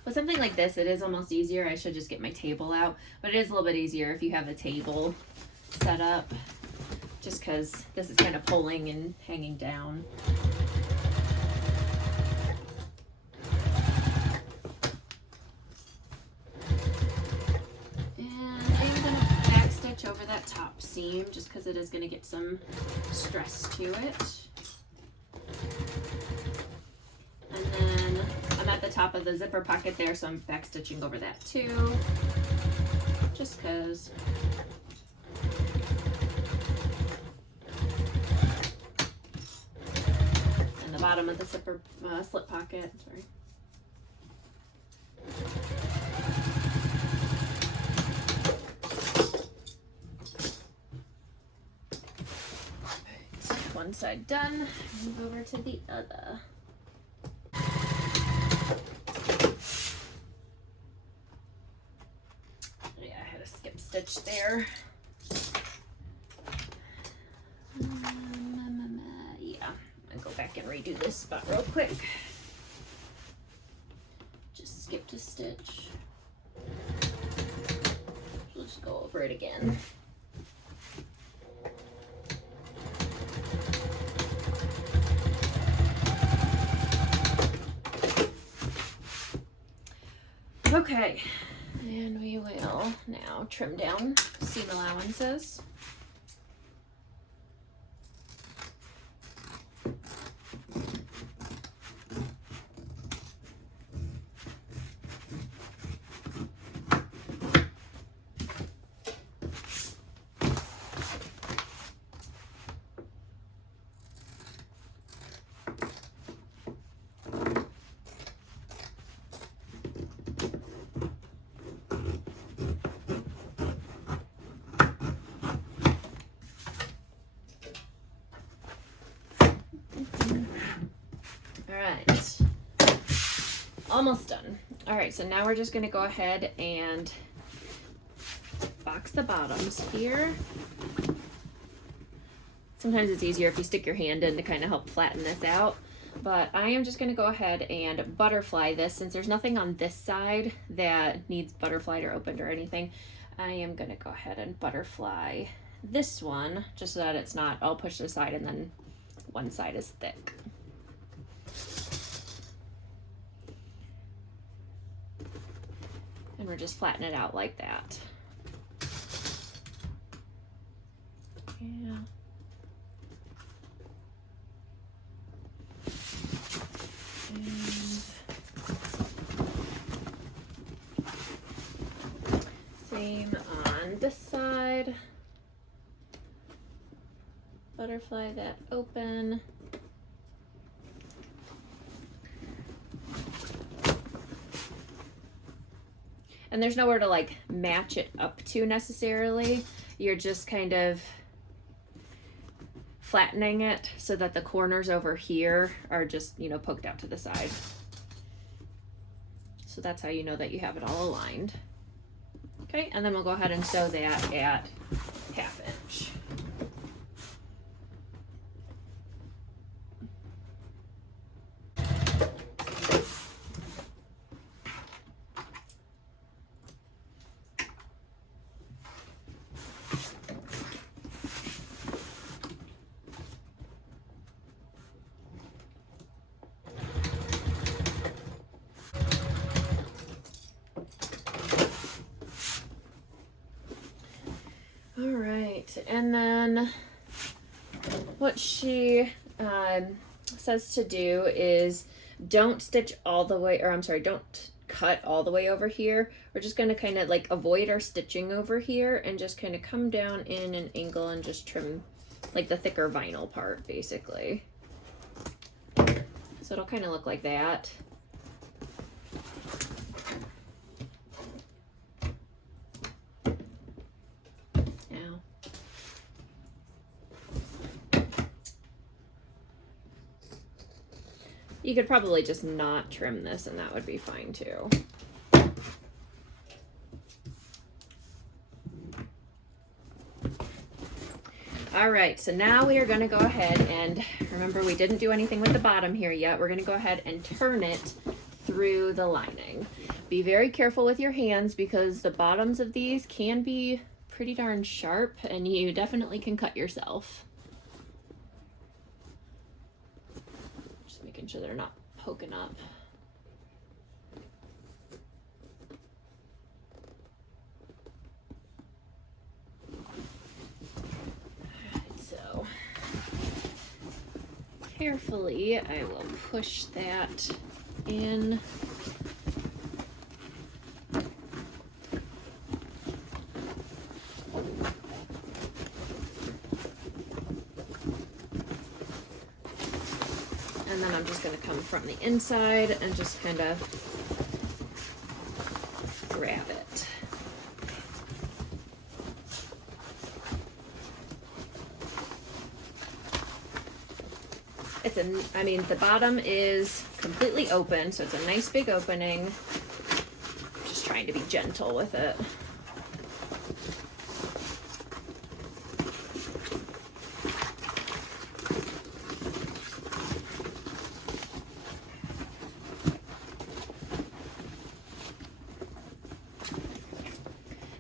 With something like this, it is almost easier. I should just get my table out, but it is a little bit easier if you have the table set up, just because this is kind of pulling and hanging down. Over that top seam, just because it is going to get some stress to it. And then I'm at the top of the zipper pocket there, so I'm back stitching over that too, just because. And the bottom of the zipper slip pocket, sorry. One side done, move over to the other. Yeah, I had a skip stitch there. back and redo this spot real quick. Just skipped a stitch. We'll just go over it again. Okay, and we will now trim down seam allowances. Alright, almost done. Alright, so now we're just going to go ahead and box the bottoms here. Sometimes it's easier if you stick your hand in to kind of help flatten this out. But I am just going to go ahead and butterfly this. Since there's nothing on this side that needs butterflied or opened or anything, I am going to go ahead and butterfly this one just so that it's not all pushed aside and then one side is thick. And we're just flattening it out like that. Yeah. And same on this side. Butterfly that open. And there's nowhere to like match it up to necessarily. You're just kind of flattening it so that the corners over here are just, you know, poked out to the side. So that's how you know that you have it all aligned. Okay, and then we'll go ahead and sew that at 1/2 inch. All right, and then what she says to do is don't stitch all the way, or I'm sorry, don't cut all the way over here. We're just going to kind of like avoid our stitching over here and just kind of come down in an angle and just trim like the thicker vinyl part basically. So it'll kind of look like that. You could probably just not trim this and that would be fine too. All right, so now we are going to go ahead and remember we didn't do anything with the bottom here yet. We're going to go ahead and turn it through the lining. Be very careful with your hands because the bottoms of these can be pretty darn sharp and you definitely can cut yourself. Making sure they're not poking up. Alright, so carefully I will push that in. And then I'm just going to come from the inside and just kind of grab it. I mean, the bottom is completely open, so it's a nice big opening. Just trying to be gentle with it.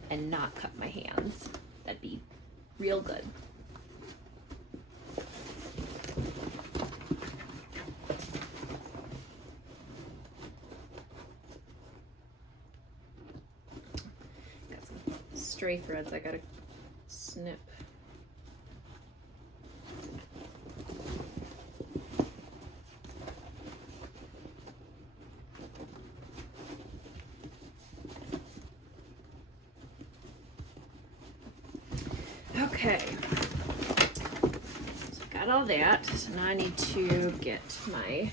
and not cut my hands. That'd be real good. Got some stray threads I gotta snip. Okay, so I got all that, so now I need to get my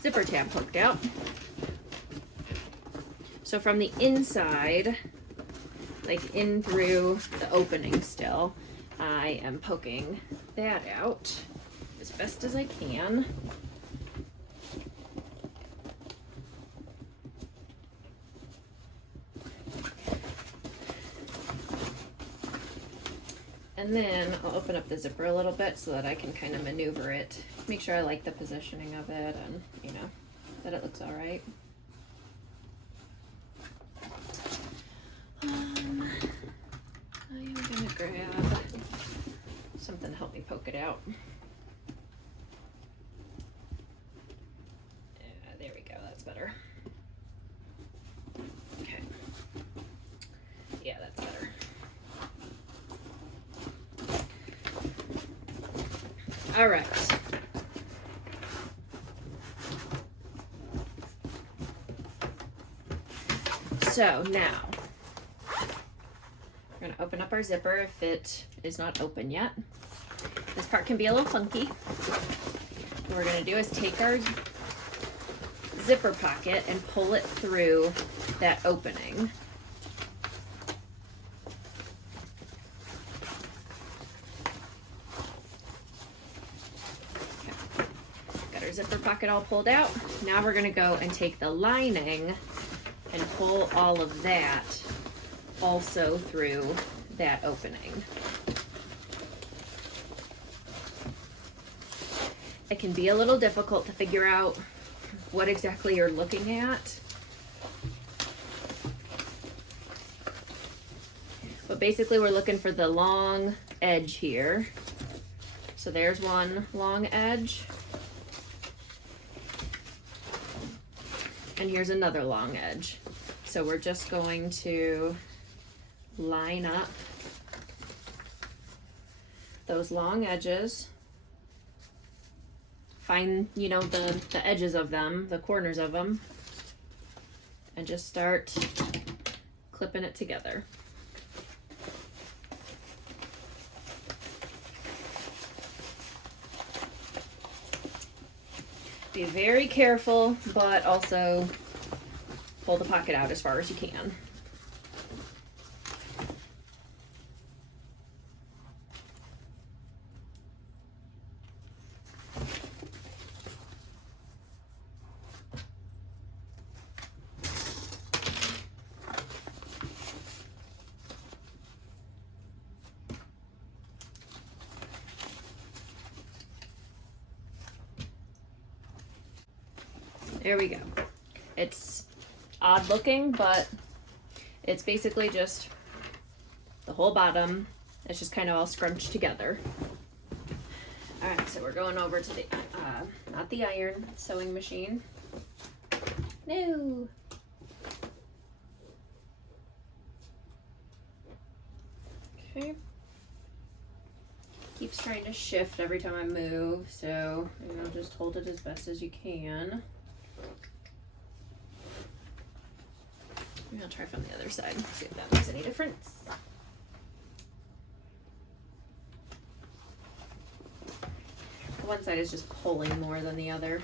zipper tab hooked out. So from the inside, like in through the opening still, I am poking that out as best as I can. And then I'll open up the zipper a little bit so that I can kind of maneuver it. Make sure I like the positioning of it and, you know, that it looks all right. I am gonna grab something to help me poke it out. There we go, that's better. Okay. Yeah, that's better. All right. So now we're going to open up our zipper if it is not open yet. This part can be a little funky. What we're going to do is take our zipper pocket and pull it through that opening. Zipper pocket all pulled out. Now we're going to go and take the lining and pull all of that also through that opening. It can be a little difficult to figure out what exactly you're looking at. But basically we're looking for the long edge here. So there's one long edge. And here's another long edge. So we're just going to line up those long edges. Find, you know, the edges of them, the corners of them, and just start clipping it together. Be very careful, but also pull the pocket out as far as you can. There we go. It's odd looking, but it's basically just the whole bottom. It's just kind of all scrunched together. All right, so we're going over to the, not the iron, sewing machine. No. Okay. Keeps trying to shift every time I move, so you know, just hold it as best as you can. I'll try from the other side, see if that makes any difference. One side is just pulling more than the other.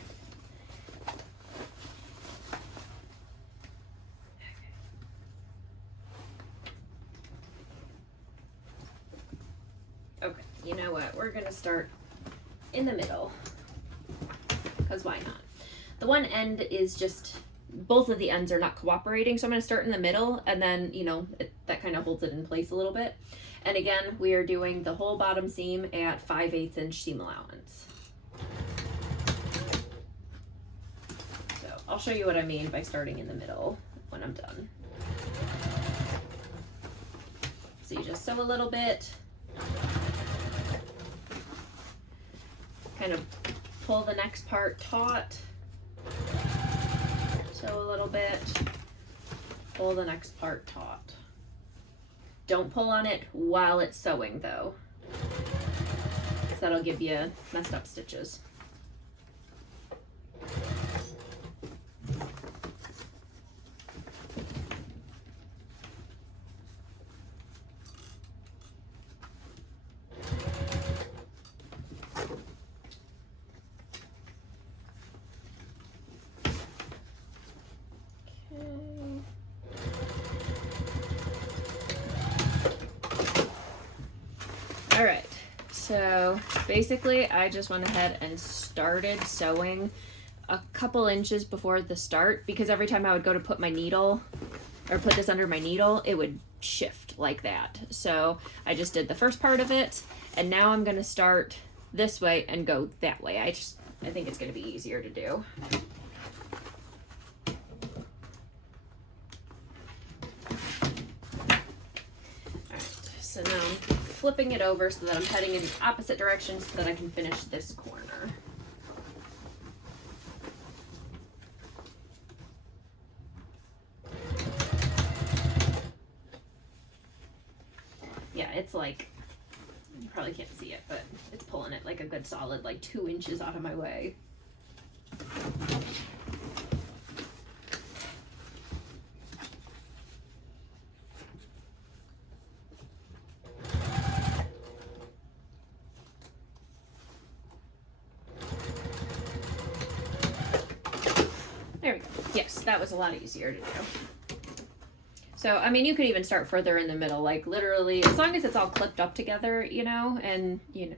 Okay, you know what? We're gonna start in the middle, because why not? The one end is just, both of the ends are not cooperating, so I'm going to start in the middle, and then, you know, that kind of holds it in place a little bit. And again, we are doing the whole bottom seam at 5/8 inch seam allowance. So I'll show you what I mean by starting in the middle when I'm done. So you just sew a little bit, kind of pull the next part taut, sew a little bit, pull the next part taut. Don't pull on it while it's sewing though, because that'll give you messed up stitches. All right, so basically I just went ahead and started sewing a couple inches before the start, because every time I would go to put my needle or put this under my needle, it would shift like that. So I just did the first part of it, and now I'm gonna start this way and go that way. I think it's gonna be easier to do. All right, so now I'm flipping it over so that I'm heading in the opposite direction so that I can finish this corner. Yeah, it's like, you probably can't see it, but it's pulling it like a good solid like 2 inches out of my way. There we go. Yes, that was a lot easier to do. So, I mean, you could even start further in the middle, like literally, as long as it's all clipped up together, you know, and, you know,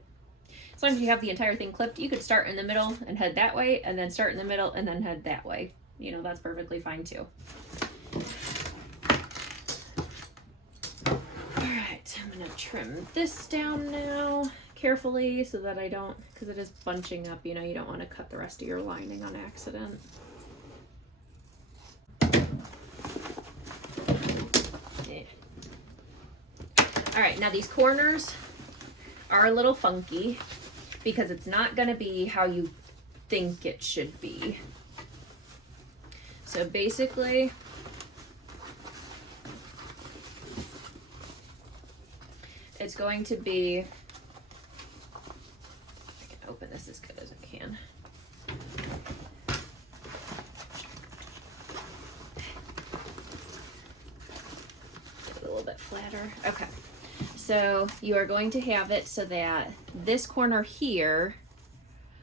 as long as you have the entire thing clipped, you could start in the middle and head that way, and then start in the middle and then head that way. You know, that's perfectly fine too. All right, I'm gonna trim this down now carefully so that I don't, because it is bunching up, you know, you don't want to cut the rest of your lining on accident. All right, now these corners are a little funky because it's not gonna be how you think it should be. So basically, it's going to be, I can open this as good as I can. Get it a little bit flatter. Okay. So you are going to have it so that this corner here,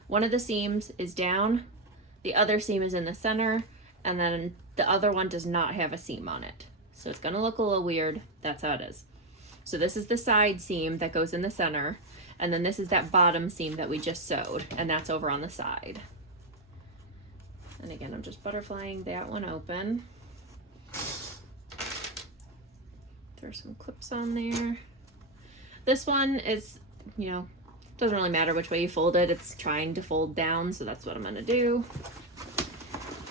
one of the seams is down, the other seam is in the center, and then the other one does not have a seam on it. So it's gonna look a little weird. That's how it is. So this is the side seam that goes in the center, and then this is that bottom seam that we just sewed, and that's over on the side. And again, I'm just butterflying that one open. Throw some clips on there. This one is, you know, doesn't really matter which way you fold it. It's trying to fold down, so that's what I'm gonna do.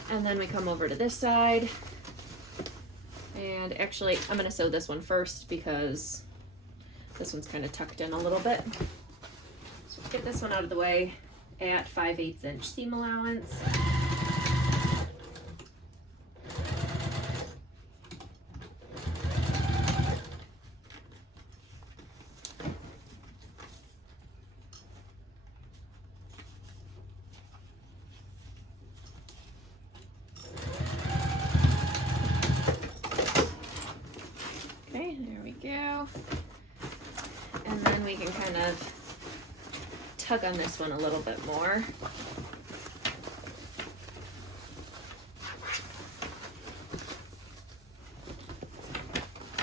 And then we come over to this side. And actually, I'm gonna sew this one first because this one's kind of tucked in a little bit. So get this one out of the way at 5/8 inch seam allowance. Go. And then we can kind of tug on this one a little bit more.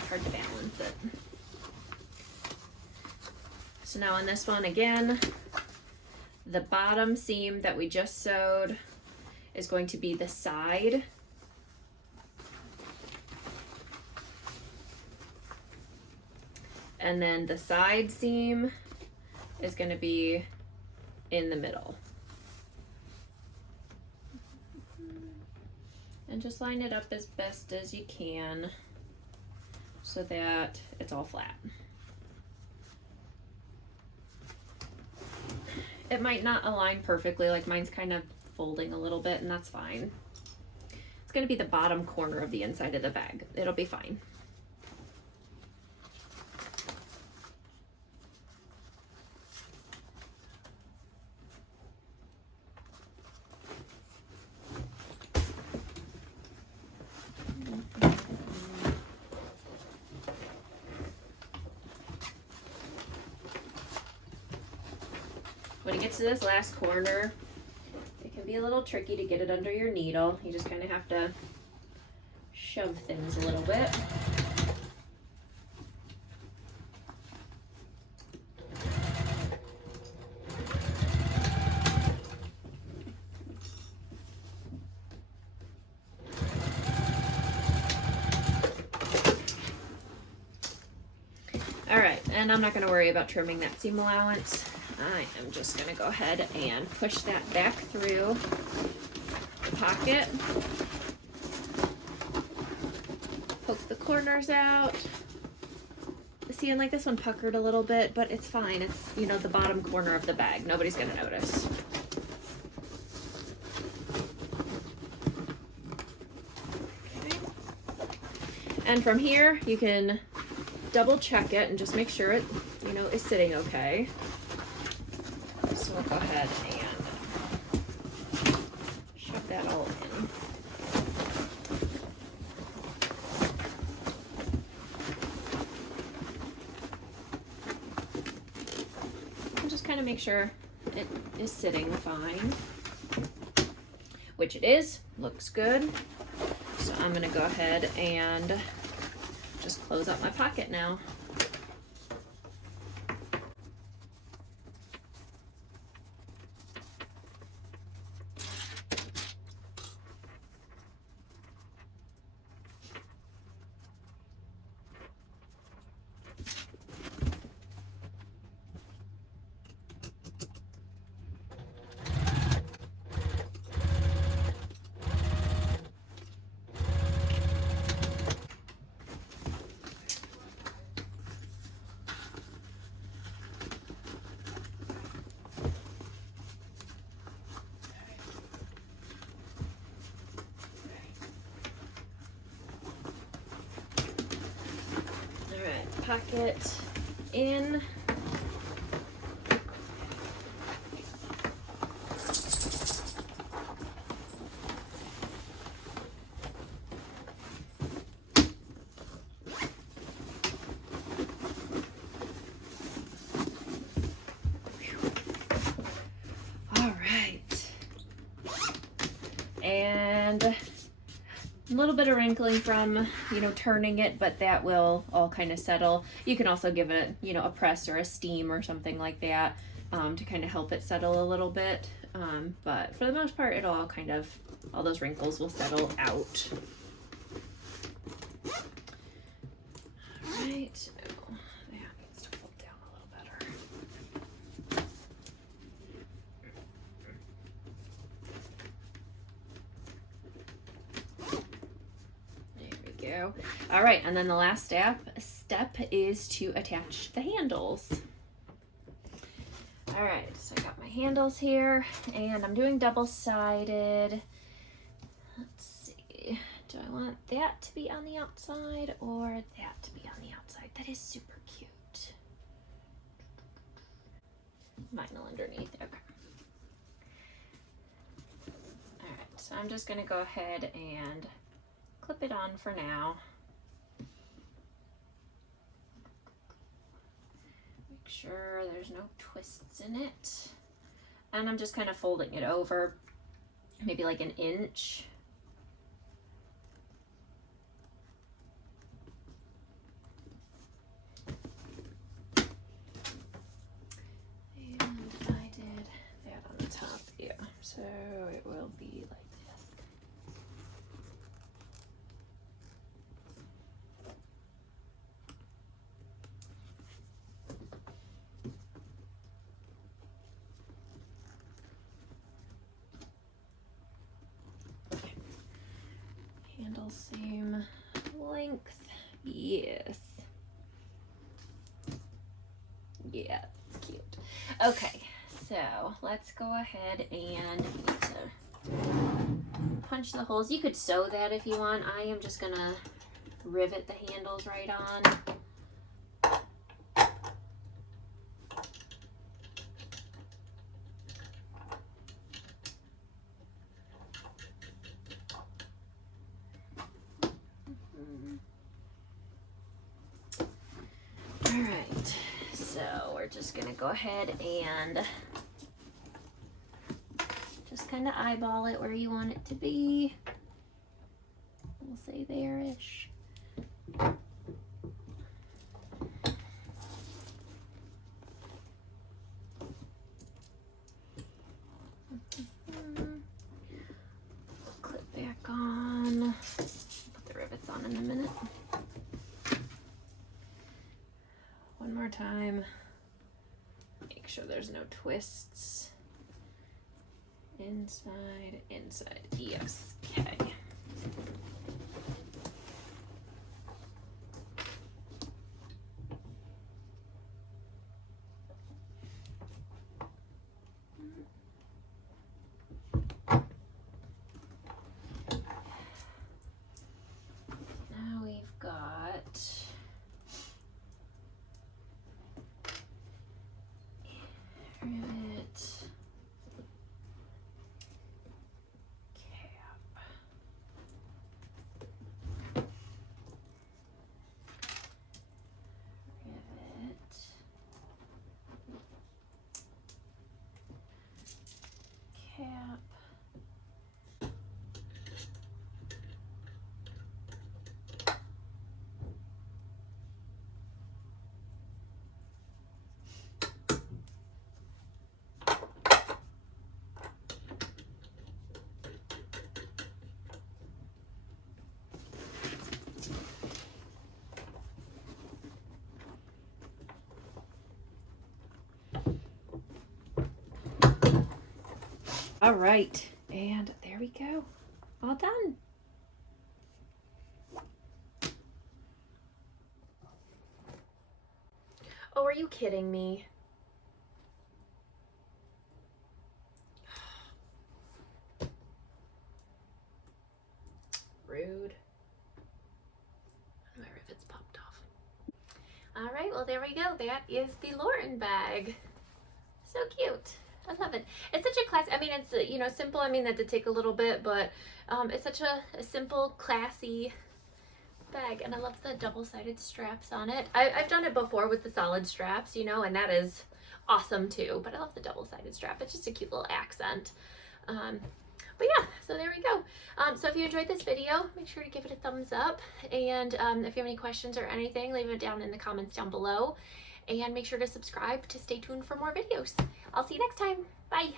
Hard to balance it. So now on this one again, the bottom seam that we just sewed is going to be the side. And then the side seam is going to be in the middle. And just line it up as best as you can. so that it's all flat. It might not align perfectly, like mine's kind of folding a little bit, and that's fine. It's going to be the bottom corner of the inside of the bag. It'll be fine. When it gets to this last corner, it can be a little tricky to get it under your needle. You just kind of have to shove things a little bit. All right, and I'm not going to worry about trimming that seam allowance. I am just going to go ahead and push that back through the pocket. Poke the corners out. See, and like this one puckered a little bit, but it's fine. It's, you know, the bottom corner of the bag. Nobody's going to notice. Okay. And from here, you can double check it and just make sure it, you know, is sitting okay. So we'll go ahead and shove that all in. And just kind of make sure it is sitting fine, which it is. Looks good. So I'm going to go ahead and just close up my pocket now. Pocket in. All right. And a little bit of wrinkling from, you know, turning it, but that will all kind of settle. You can also give it, you know, a press or a steam or something like that to kind of help it settle a little bit. But for the most part, it'll all kind of, all those wrinkles will settle out. All right. Oh, that needs to fold down a little better. Go. All right, and then the last step is to attach the handles. All right, so I got my handles here, and I'm doing double-sided. Let's see, do I want that to be on the outside or that to be on the outside? That is super cute. Vinyl underneath, okay. All right, so I'm just gonna go ahead and clip it on for now. Make sure there's no twists in it. And I'm just kind of folding it over, maybe like an inch. And I did that on the top, yeah. So it will be like handle seam length Yes. Yeah, it's cute. Okay, so let's go ahead and we need to punch the holes. You could sew that if you want. I am just gonna rivet the handles right on. All right, so we're just gonna go ahead and just kind of eyeball it where you want it to be. We'll say there-ish. Clip back on. Put the rivets on in a minute. One more time. Make sure there's no twists. Inside, inside. Yes. Okay. Now we've got rivet, cap, rivet, cap, all right, and there we go. All done. Oh, are you kidding me? Rude. My rivets popped off. All right, well, there we go. That is the Lauren bag. So cute. I love it. It's such a class. I mean, it's, you know, simple. I mean, that did take a little bit, but it's such a simple, classy bag. And I love the double-sided straps on it. I've done it before with the solid straps, you know, and that is awesome too. But I love the double-sided strap. It's just a cute little accent. But yeah, so there we go. So if you enjoyed this video, make sure to give it a thumbs up. And if you have any questions or anything, leave it down in the comments down below. And make sure to subscribe to stay tuned for more videos. I'll see you next time. Bye.